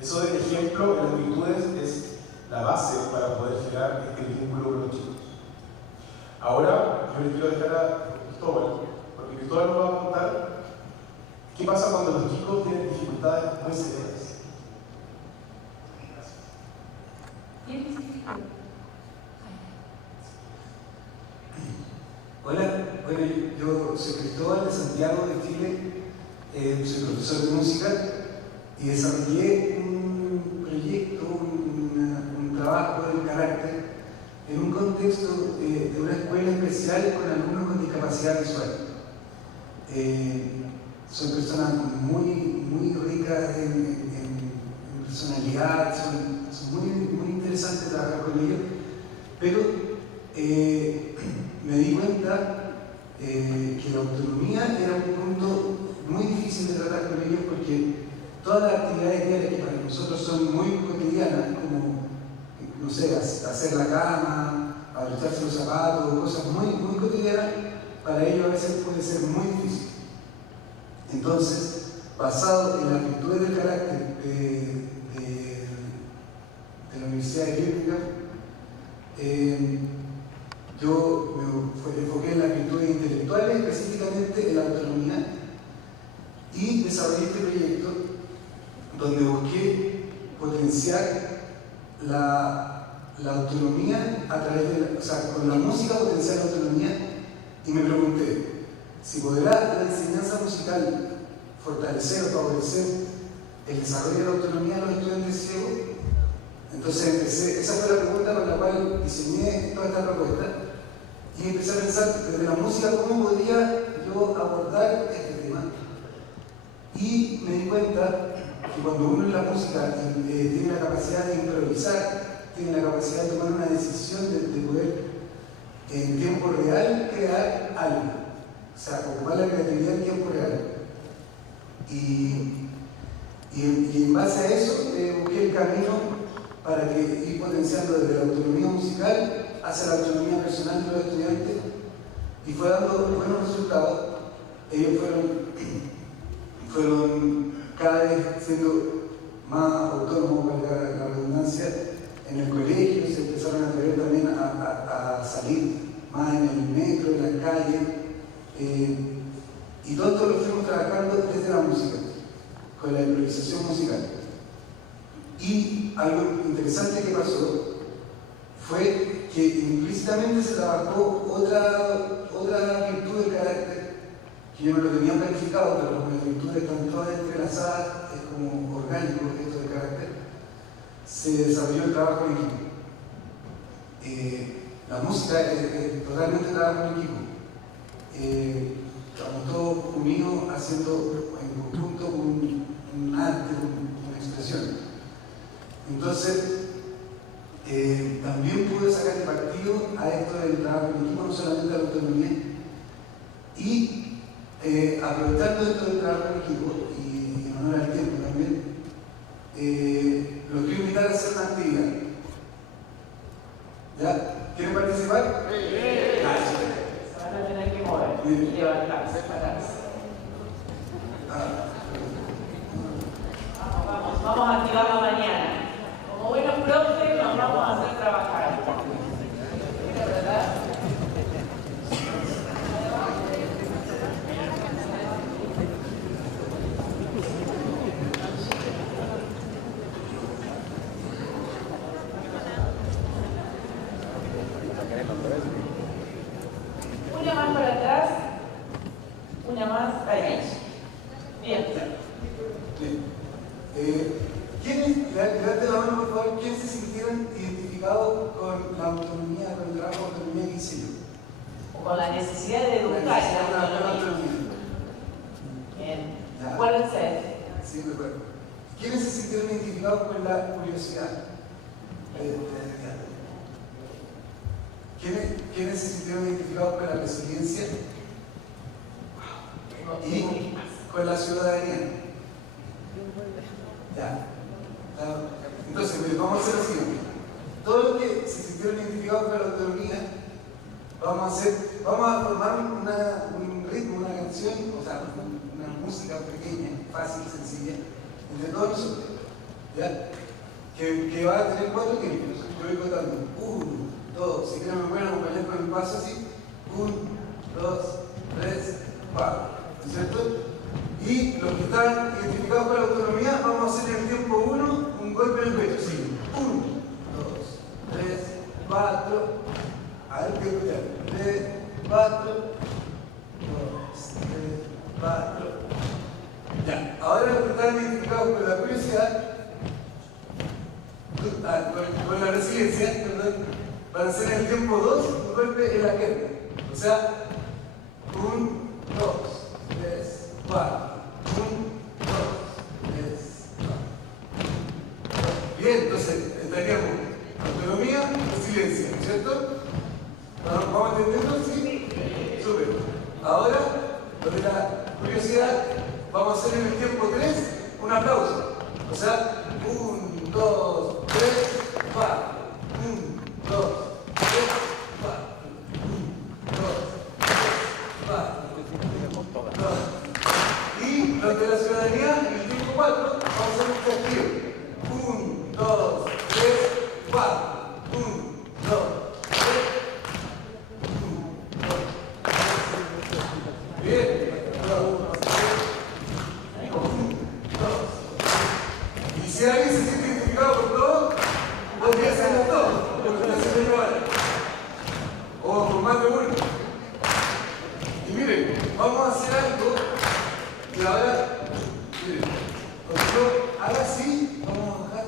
Eso del ejemplo de las virtudes es la base para poder generar este vínculo con los chicos. Ahora yo le quiero dejar a Cristóbal, porque Cristóbal nos va a contar qué pasa cuando los chicos tienen dificultades muy severas. Hola, bueno, yo soy Cristóbal de Santiago de Chile, soy profesor de música y desarrollé un proyecto, un trabajo del carácter en un contexto de una escuela especial con alumnos con discapacidad visual. Son personas muy ricas en personalidad, son muy interesantes trabajar con ellos, pero me di cuenta que la autonomía era un punto muy difícil de tratar con ellos porque todas las actividades diarias que para nosotros son muy cotidianas, como, no sé, hacer la cama, abrocharse los zapatos, cosas muy cotidianas, para ellos a veces puede ser muy difícil. Entonces, basado en las virtudes del carácter de la Universidad de Birmingham, yo me enfoqué en las virtudes intelectuales, específicamente en la autonomía, y desarrollé este proyecto donde busqué potenciar la autonomía a través de, o sea, con la música potenciar la autonomía, y me pregunté si podrá la enseñanza musical fortalecer o favorecer el desarrollo de la autonomía de los estudiantes ciegos. Entonces esa fue la pregunta con la cual diseñé toda esta propuesta y empecé a pensar desde la música cómo podía yo abordar este tema, y me di cuenta que cuando uno en la música tiene la capacidad de improvisar, tiene la capacidad de tomar una decisión de poder en tiempo real crear algo, o sea, ocupar la creatividad en tiempo real. Y en base a eso busqué el camino para que ir potenciando desde la autonomía musical hacia la autonomía personal de los estudiantes, y fue dando buenos resultados. Ellos fueron cada vez siendo más autónomos, para la redundancia, en el colegio, se empezaron a atrever también a salir más en el metro, en la calle, y todo esto lo fuimos trabajando desde la música, con la improvisación musical. Y algo interesante que pasó fue que implícitamente se trabajó otra virtud del carácter que yo no lo tenía planificado, pero como las virtudes están todas entrelazadas, es como orgánico esto del carácter, se desarrolló el trabajo en equipo. La música es totalmente trabajo en equipo. Estamos todos unidos haciendo en conjunto un arte, una expresión. Entonces, también pude sacar partido a esto del trabajo en equipo, no solamente a la autonomía, y aprovechando esto del trabajo en equipo, y en honor al tiempo también, los quiero invitar a hacer una actividad. ¿Ya? ¿Quieren participar? Sí. Se van a tener que mover y levantarse, pararse. Vamos a activarlo mañana. Como buenos profes nos vamos a hacer trabajar. ¿Verdad? Una más para atrás, una más ahí. Bien. Levante la mano, por favor, ¿quién se sintieron identificados con la autonomía, con el trabajo de autonomía que hice yo? O con la necesidad de educar en la autonomía. Bien. Acuérdense. Sí, me acuerdo. ¿Quiénes se sintieron identificados con la curiosidad? ¿Quiénes se sintieron identificados con la resiliencia? Y con la ciudadanía. Ya. Entonces, vamos a hacer lo siguiente. Todos los que se sintieron identificados con la autonomía, vamos a formar un ritmo, una canción, o sea, una música pequeña, fácil, sencilla, entre todos nosotros. ¿Ya? Que va a tener 4 tiempos. Yo voy contando 1, 2, si quieren me pueden acompañar con el paso así. 4, 2, 3, 4. Ya, ahora los que están identificados con la curiosidad, con la resiliencia, perdón, van a hacer en el tiempo 2 un golpe en la pierna. O sea, 1, 2, 3, 4. 1, 2, 3, 4. Bien, entonces estaríamos autonomía, resiliencia, ¿cierto? ¿Vamos entendiendo? Sí. Súper. Ahora, lo de la curiosidad, vamos a hacer en el tiempo 3 un aplauso. O sea, 1, 2, 3, 4. 1, 2, 3, 4. 1, 2, 3, 4. Y los de la ciudadanía, en el tiempo 4, vamos a hacer un castigo. 1, 2, 3, 4. 1, 2, 3. Bien. 2, 3. 1, 2. Y si alguien se siente identificado con todo, podría hacerlo todo. O con más de uno. Y miren, vamos a hacer algo. Y ahora, miren, cuando yo haga así, vamos a bajar.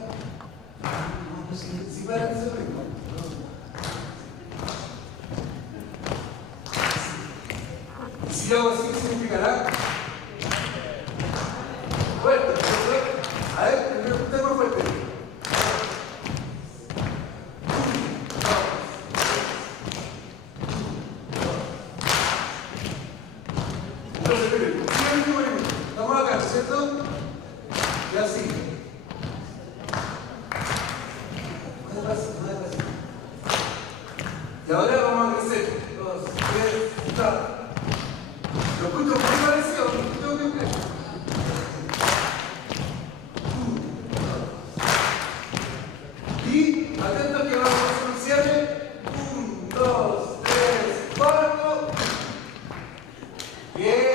Si para ese ritmo. Y si hago así, ¿qué significará? Fuerte, ¿cierto? A ver, primero usted más fuerte. Entonces, miren, estamos acá, ¿cierto? Y así. No es fácil. Y ahora vamos a crecer. 2, 3, stop. Lo escucho muy parecido, lo escucho bien bien. 1, 2. Y atento que vamos a hacer un cierre. 1, 2, 3, 4. Bien.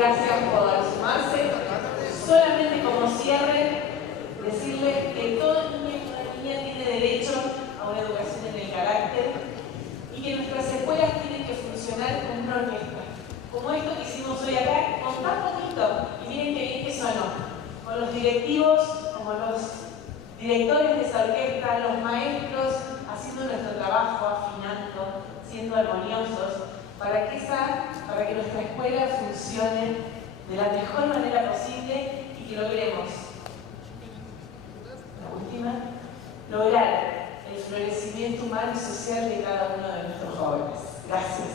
Gracias por sumarse. Solamente como cierre, decirles que todo niño y toda niña tiene derecho a una educación en el carácter y que nuestras escuelas tienen que funcionar con una orquesta. Como esto que hicimos hoy acá, con tan poquito, y miren qué bien que sonó, con los directivos, como los directores de esa orquesta, los maestros, haciendo nuestro trabajo, afinando, siendo armoniosos, para que nuestra escuela funcione de la mejor manera posible y que logremos, la última, lograr el florecimiento humano y social de cada uno de nuestros jóvenes. Gracias.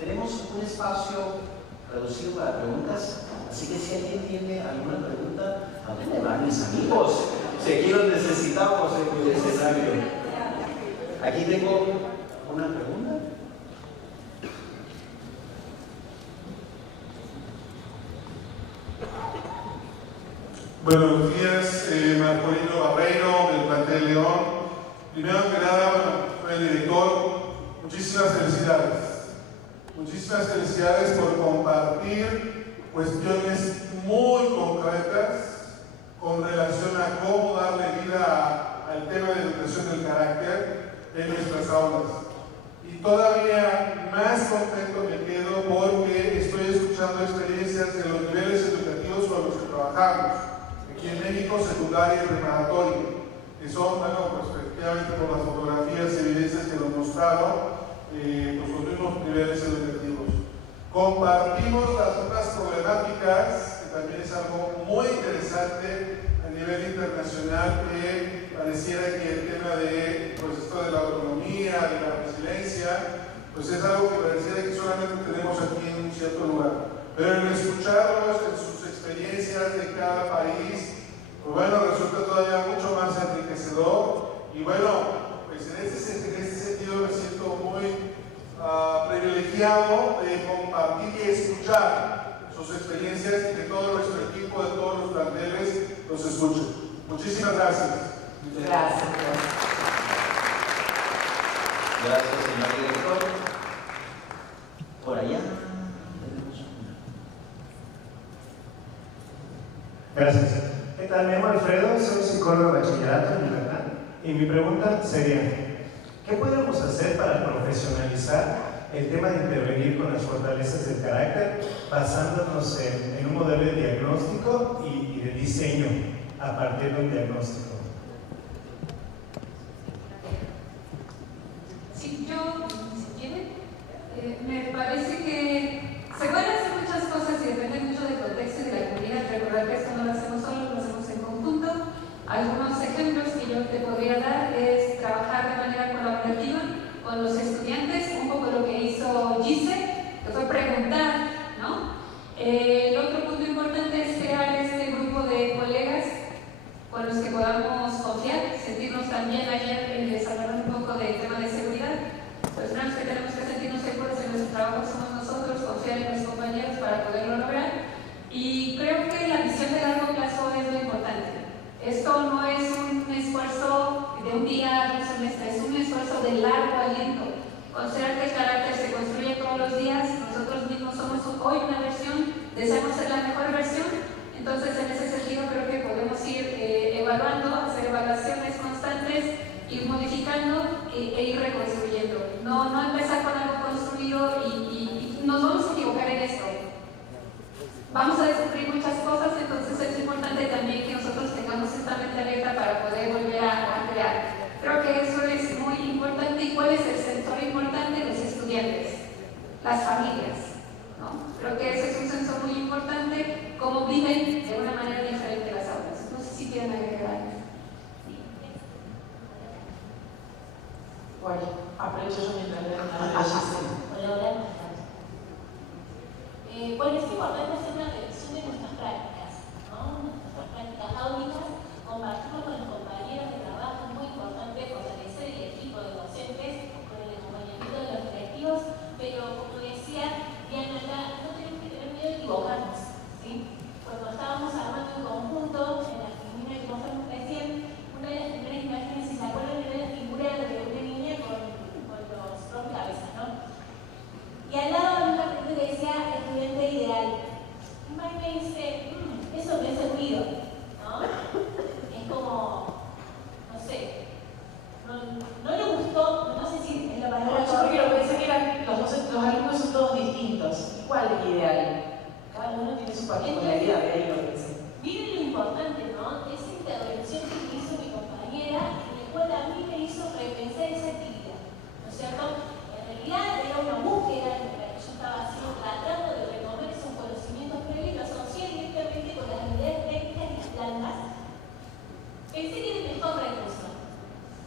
Tenemos un espacio reducido para preguntas, así que si alguien tiene alguna pregunta, ¿a dónde van mis amigos? Si aquí los necesitamos en el escenario. Aquí tengo una pregunta. Buenos días, Marcolino Barreiro del plantel León. Primero que nada, bueno, el director, muchísimas felicidades. Muchísimas felicidades por compartir cuestiones muy concretas con relación a cómo darle vida al tema de educación del carácter en nuestras aulas. Y todavía más contento me quedo porque estoy escuchando experiencias de los niveles educativos con los que trabajamos. Aquí en México, secundaria y preparatoria, que son, bueno, pues efectivamente por las fotografías y evidencias que nos mostraron, pues los mismos niveles educativos. Compartimos las otras problemáticas, que también es algo muy interesante a nivel internacional, que pareciera que el tema de, pues esto de la autonomía, de la resiliencia, pues es algo que pareciera que solamente tenemos aquí en un cierto lugar. Pero en escucharlos, en sus experiencias de cada país, pues bueno, resulta todavía mucho más enriquecedor. Y bueno, pues en este sentido me siento muy privilegiado privilegiado de compartir y escuchar sus experiencias y que todo nuestro equipo de todos los planteles los escuche. Muchísimas gracias. Gracias. Gracias, señor director. Por allá tenemos una. Gracias. ¿Qué tal? Me llamo Alfredo, soy psicólogo de bachillerato en Yucatán. Y mi pregunta sería, ¿qué podemos hacer para profesionalizar el tema de intervenir con las fortalezas del carácter basándonos en un modelo de diagnóstico y de diseño a partir de un diagnóstico? Sí, yo, si quieren, me parece que se pueden hacer muchas cosas y depende mucho del contexto y de la comunidad. Recordar que esto no lo hacemos solos, lo hacemos en conjunto. Algunos ejemplos que yo te podría dar es trabajar de manera colaborativa con los estudiantes, un poco lo que hizo Gise, que fue preguntar, ¿no? El otro punto importante es crear este grupo de colegas con los que podamos confiar, sentirnos también. Ayer les hablaron un poco del tema de seguridad. Los grandes que tenemos que sentirnos seguros en nuestro trabajo somos nosotros, confiar en los compañeros para poderlo lograr. Y creo que la visión de largo plazo es lo importante. Esto no es un esfuerzo de un día, de un semestre, es un esfuerzo de largo aliento. Considerar que el carácter se construye todos los días, nosotros mismos somos hoy una versión, deseamos ser la mejor versión. Entonces, en ese sentido, creo que podemos ir evaluando, hacer evaluaciones constantes, ir modificando e ir reconstruyendo. No empezar con algo construido y nos vamos a equivocar en esto. Vamos a descubrir muchas cosas, entonces es importante también que nosotros tengamos esta mente abierta para poder volver a crear. Creo que eso es muy importante. ¿Y cuál es el sector importante? Los estudiantes, las familias, ¿no? Creo que ese es un sensor muy importante, cómo viven de una manera diferente las aulas. No sé si quieren agregar. Bueno, aprovecho yo mientras le Bueno, es importante hacer una revisión de nuestras prácticas, ¿no? Nuestras prácticas áulicas, compartirlo con los compañeros de trabajo, es muy importante fortalecer el equipo de docentes con el acompañamiento de los directivos, pero como decía Diana, no tenemos que tener miedo de equivocarnos, ¿sí? Cuando estábamos armando en conjunto, en la figura que mostramos recién, una de las primeras imágenes, si se acuerdan, era la figura de una niña con los rompecabezas, ¿no? Y al lado había una gente que decía estudiante ideal. Y Mike me dice, eso no es servido, ¿no? Es como, no sé, no le gustó, no sé si es la palabra. Yo porque lo pensé que eran los alumnos son todos distintos. ¿Cuál es ideal? Cada uno tiene su particularidad, de ahí lo pensé. Miren lo importante, ¿no? Esa intervención que hizo mi compañera, en la cual a mí me hizo repensar esa actividad, ¿no es cierto? En realidad era una búsqueda en la que yo estaba haciendo, tratando de retomar esos conocimientos previos y lo asocié directamente con las habilidades técnicas y las plantas. Pensé que era el mejor recurso,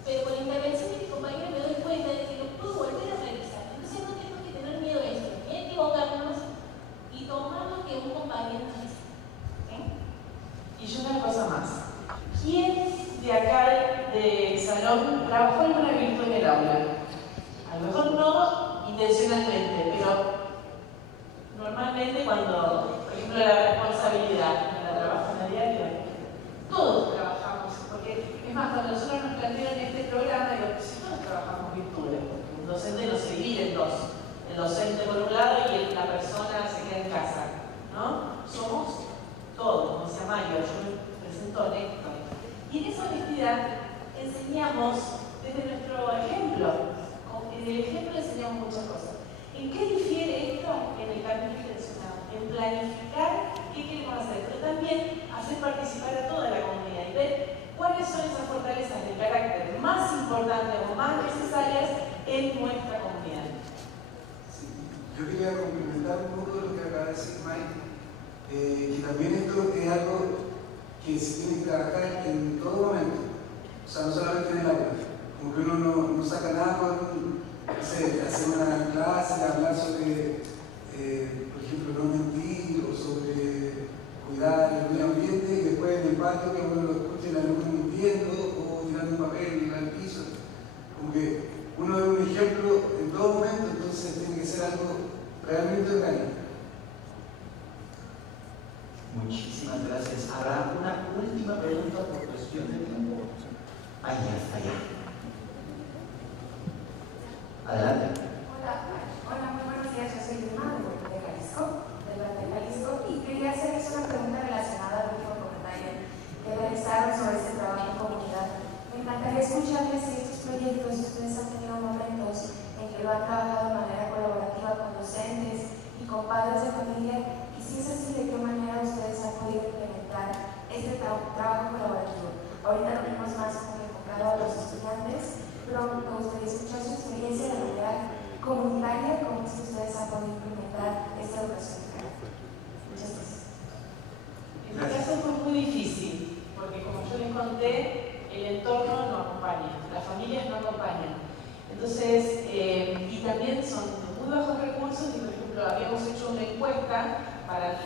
pero con la intervención de mi compañero me doy cuenta de que lo puedo volver a realizar. Entonces no tenemos que tener miedo a esto, ni a equivocarnos y tomar lo que un compañero nos dice. Y yo una cosa más. ¿Quién de acá del salón trabajó alguna virtud en el aula? A lo mejor no intencionalmente, pero normalmente cuando, por ejemplo, la responsabilidad la trabajo en la diaria, todos trabajamos, porque es más, cuando nosotros nos plantean este programa, digo, si todos trabajamos virtudes, porque un docente no se divide en dos, el docente por un lado y la persona se queda en casa, ¿no? Somos todos, como decía Mario, yo me presento honesto. Y en esa honestidad enseñamos desde nuestro ejemplo. En el ejemplo enseñamos muchas cosas. ¿En qué difiere esto en el cambio intencionado? En planificar qué queremos hacer, pero también hacer participar a toda la comunidad y ver cuáles son esas fortalezas de carácter más importantes o más necesarias en nuestra comunidad. Sí, yo quería complementar un poco de lo que acaba de decir Mike. Que también esto es algo que se tiene que trabajar en todo momento, o sea, no solamente en el aula, como que uno no saca nada con hacer una clase, hablar sobre, por ejemplo, no mentir o sobre cuidar el medio ambiente y después en el patio que uno lo escuche el alumno mintiendo o tirando un papel al piso, como que uno da un ejemplo en todo momento, entonces tiene que ser algo gracias. ¿Habrá una última pregunta por cuestión de tiempo? Allá, allá. Adelante. Hola, muy buenos días. Yo soy Lima, de Jalisco, del Banco de Jalisco, y quería hacerles una pregunta relacionada al último comentario que realizaron sobre este trabajo en comunidad. Me encantaría escucharles si estos proyectos ustedes han tenido momentos en que lo han trabajado de manera colaborativa con docentes y con padres de familia, y si es así, de qué manera ustedes han podido implementar este trabajo colaborativo. Ahorita lo vimos más como enfocado a los estudiantes, pero me gustaría escuchar su experiencia de manera comunitaria, cómo es que ustedes han podido implementar esta educación. Muchas gracias. En mi caso fue muy difícil, porque como yo les conté, el entorno no acompaña, las familias no acompañan. Entonces, y también son de muy bajos recursos, y por ejemplo, habíamos hecho una encuesta para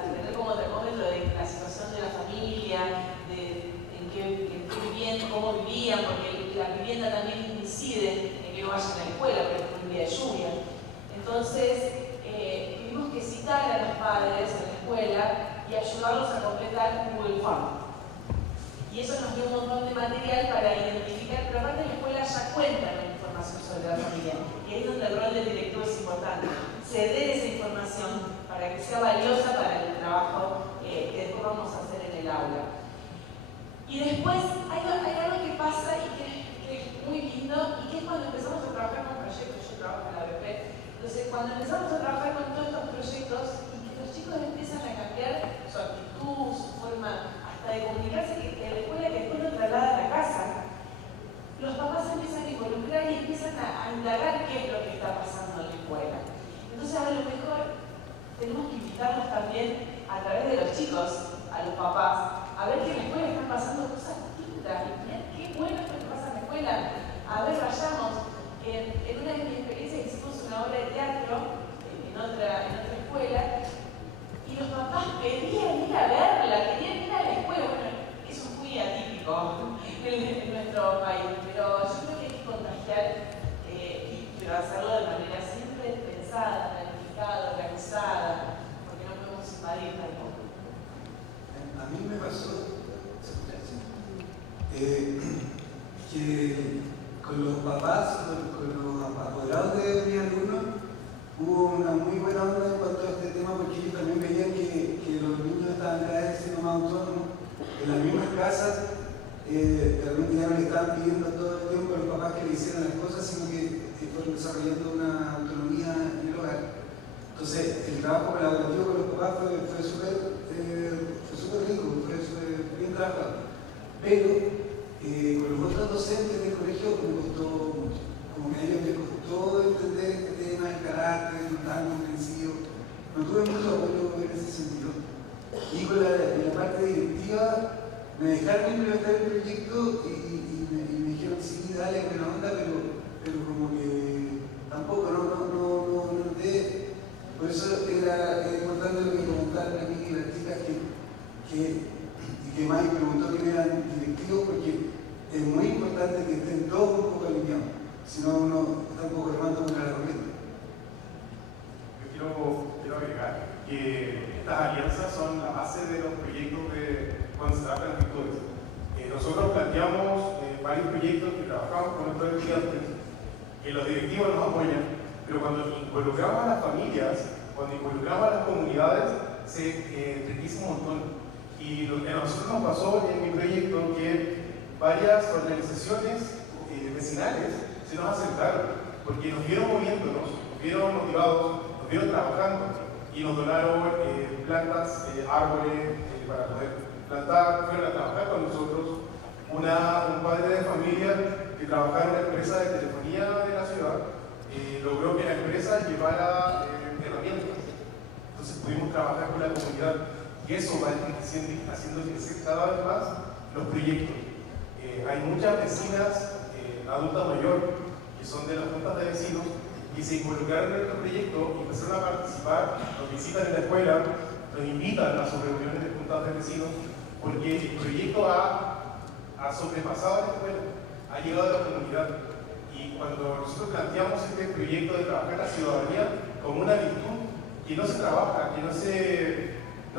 tener como termómetro de la situación de la familia, de en qué vivían, cómo vivían, porque la vivienda también incide en que no vayan a la escuela, por ejemplo, un día de lluvia. Entonces, tuvimos que citar a los padres a la escuela y ayudarlos a completar Google Form. Y eso nos dio un montón de material para identificar, pero aparte la escuela ya cuenta con información sobre la familia. Y ahí es donde el rol del directivo es importante. Ceder esa información para que sea valiosa para el trabajo que después vamos a hacer en el aula. Y después hay algo que pasa y que es muy lindo, y que es cuando empezamos a trabajar con proyectos. Yo trabajo en la BP. Entonces, cuando empezamos a trabajar con todos estos proyectos y que los chicos empiezan a cambiar su actitud, su forma de comunicarse en la escuela, que después lo trasladan a casa, los papás se empiezan a involucrar y empiezan a indagar qué es lo que está pasando en la escuela. Entonces, a lo mejor tenemos que invitarlos también a través de los chicos, a los papás, a ver que en la escuela están pasando cosas distintas, y miren qué bueno es lo que pasa en la escuela. A ver, vayamos. En una de mis experiencias hicimos una obra de teatro en otra escuela, y los papás querían ir a verla, querían ir a la escuela. Bueno, eso es muy atípico en nuestro país, pero yo creo que hay que contagiar, pero hacerlo de manera siempre pensada, planificada, organizada, porque no podemos invadir tampoco. A mí me pasó que con los papás, con los apoderados de mis alumnos, hubo una muy buena onda en cuanto a este tema, porque ellos también veían que los niños estaban cada vez siendo más autónomos. En las mismas casas, realmente ya no le estaban pidiendo todo el tiempo a los papás que le hicieran las cosas, sino que fueron desarrollando una autonomía en el hogar. Entonces, el trabajo colaborativo con los papás fue súper rico, fue súper bien trabajado. Pero con los otros docentes del colegio me costó mucho. Como que a ellos les costó entender este tema, el carácter, no tan comprensivo. No tuve mucho apoyo en ese sentido. Y con la parte directiva me dejaron implementar el proyecto y me dijeron, sí, dale, buena onda, pero como que tampoco, no noté. Por eso era importante lo que comentaron aquí las chicas que Mike preguntó que eran directivos, porque es muy importante que estén todos un poco alineados. Si no, uno está un poco remando contra la corriente. Yo quiero agregar que estas alianzas son la base de los proyectos de cuando se trata de actitudes. Nosotros planteamos varios proyectos que trabajamos con nuestros estudiantes, que los directivos nos apoyan, pero cuando involucramos a las familias, cuando involucramos a las comunidades, se enriquece un montón. Y lo que a nosotros nos pasó en mi proyecto, que varias organizaciones vecinales se nos acercaron, porque nos vieron moviéndonos, nos vieron motivados, nos vieron trabajando y nos donaron plantas, árboles para poder plantar. Fueron a trabajar con nosotros un padre de familia que trabajaba en una empresa de telefonía de la ciudad, logró que la empresa llevara herramientas. Entonces pudimos trabajar con la comunidad y eso va haciendo crecer cada vez más los proyectos. Hay muchas vecinas adultas mayores que son de las juntas de vecinos y se involucraron en este proyecto y empezaron a participar, nos visitan en la escuela, nos invitan a sus reuniones de juntas de vecinos, porque el proyecto ha sobrepasado la escuela, ha llegado a la comunidad. Y cuando nosotros planteamos este proyecto de trabajar la ciudadanía como una virtud que no se trabaja, que no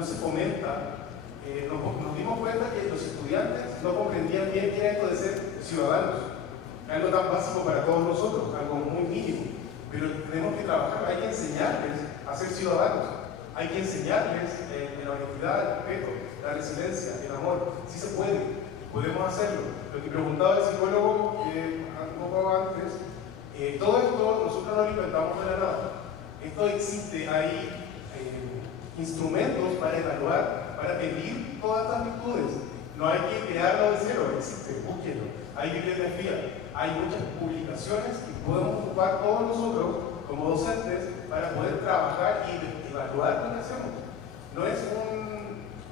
se fomenta, nos dimos cuenta que los estudiantes no comprendían bien qué era esto de ser ciudadanos. Algo tan básico para todos nosotros, algo muy mínimo. Pero tenemos que trabajar, hay que enseñarles a ser ciudadanos. Hay que enseñarles la honestidad, el respeto, la resiliencia, el amor. Sí se puede, podemos hacerlo. Lo que preguntaba el psicólogo un poco antes, todo esto nosotros no lo inventamos de la nada. Esto existe, hay instrumentos para evaluar, para medir todas estas virtudes. No hay que crearlo de cero, existe, búsquenlo. Hay bibliografía, hay muchas publicaciones que podemos ocupar todos nosotros como docentes para poder trabajar y evaluar lo que hacemos. No es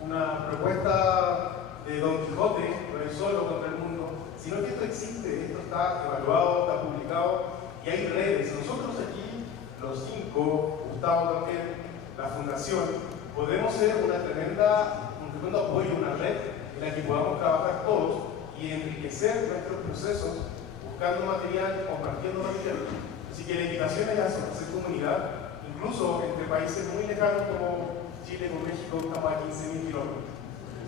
una propuesta de Don Quijote, no es solo contra el mundo, sino que esto existe, esto está evaluado, está publicado y hay redes. Nosotros aquí, los 5, Gustavo también, la Fundación, podemos ser un tremendo apoyo, una red en la que podamos trabajar todos y enriquecer nuestros procesos buscando material, compartiendo material. Así que la invitación es hacer comunidad, incluso entre países muy lejanos como Chile, con México, estamos a 15.000 kilómetros.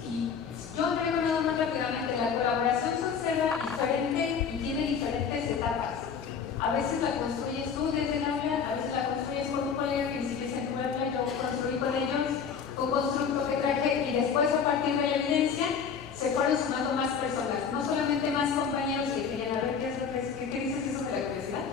Y yo agrego nada más rápidamente, la colaboración se observa diferente y tiene diferentes etapas. A veces la construyes tú desde el aula, a veces la construyes con un colega que ni siquiera en tu aula, yo construí con ellos, con constructo que traje, y después a partir de la evidencia se fueron sumando más personas, no solamente más compañeros que querían ver qué dices eso de la curiosidad,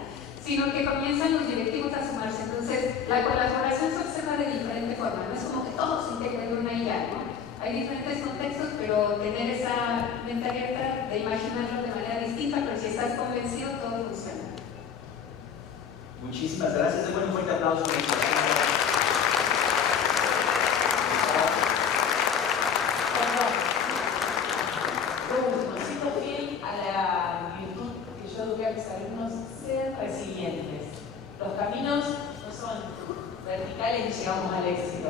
sino que comienzan los directivos a sumarse. Entonces, la colaboración se observa de diferente forma, no es como que todos se integren en una y ya, ¿no? Hay diferentes contextos, pero tener esa mente abierta de imaginarlo de manera distinta, pero si estás convencido, todo funciona. Muchísimas gracias. Denle un fuerte aplauso. Siendo fiel a la virtud que yo eduqué a mis alumnos, sean resilientes. Los caminos no son verticales y llegamos al éxito.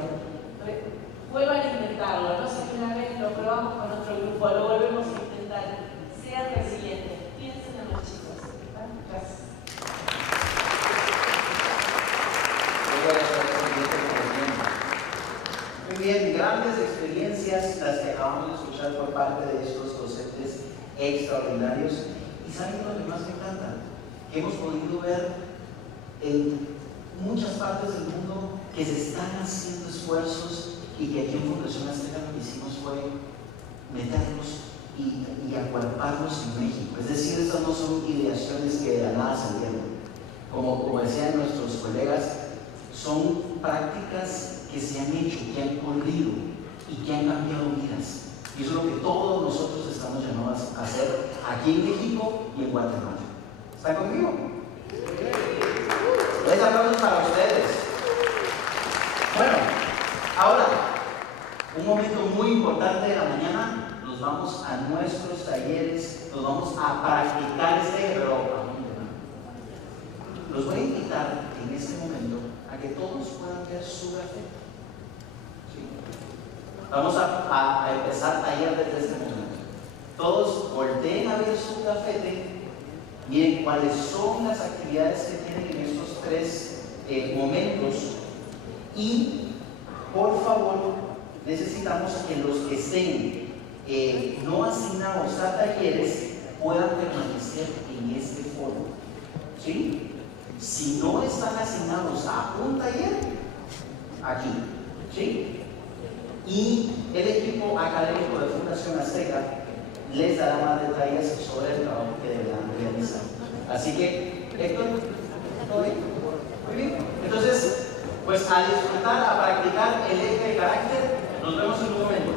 Vuelvan a intentarlo, no sé si una vez lo probamos con otro grupo, lo volvemos a intentar. Sean resilientes, piensen en los chicos. Gracias. Muy bien, grandes experiencias las que acabamos de escuchar por parte de estos docentes extraordinarios. ¿Y saben lo que más me encanta? Que hemos podido ver en muchas partes del mundo que se están haciendo esfuerzos y que aquí en Fundación Azteca lo que hicimos fue meterlos y acuerparlos en México. Es decir, estas no son ideaciones que de la nada salieron. Como decían nuestros colegas, son prácticas que se han hecho, que han corrido y que han cambiado vidas. Y eso es lo que todos nosotros estamos llamados a hacer aquí en México y en Guatemala. ¿Están conmigo? Les aplausos para ustedes. Bueno, ahora, un momento muy importante de la mañana, nos vamos a nuestros talleres, nos vamos a practicar los voy a invitar en este momento a que todos puedan ver su gafete. ¿Sí? Vamos a empezar taller desde este momento. Todos volteen a ver su gafete, miren cuáles son las actividades que tienen en estos 3 momentos y por favor necesitamos que los que estén no asignados a talleres puedan permanecer en este foro. ¿Sí? Si no están asignados a un taller, aquí, ¿sí? Y el equipo académico de Fundación Azteca les dará más detalles sobre el trabajo que deberán realizar. Así que, Héctor, ¿todo bien? Muy bien. Entonces, pues a disfrutar, a practicar el eje de carácter. Nos vemos en un momento.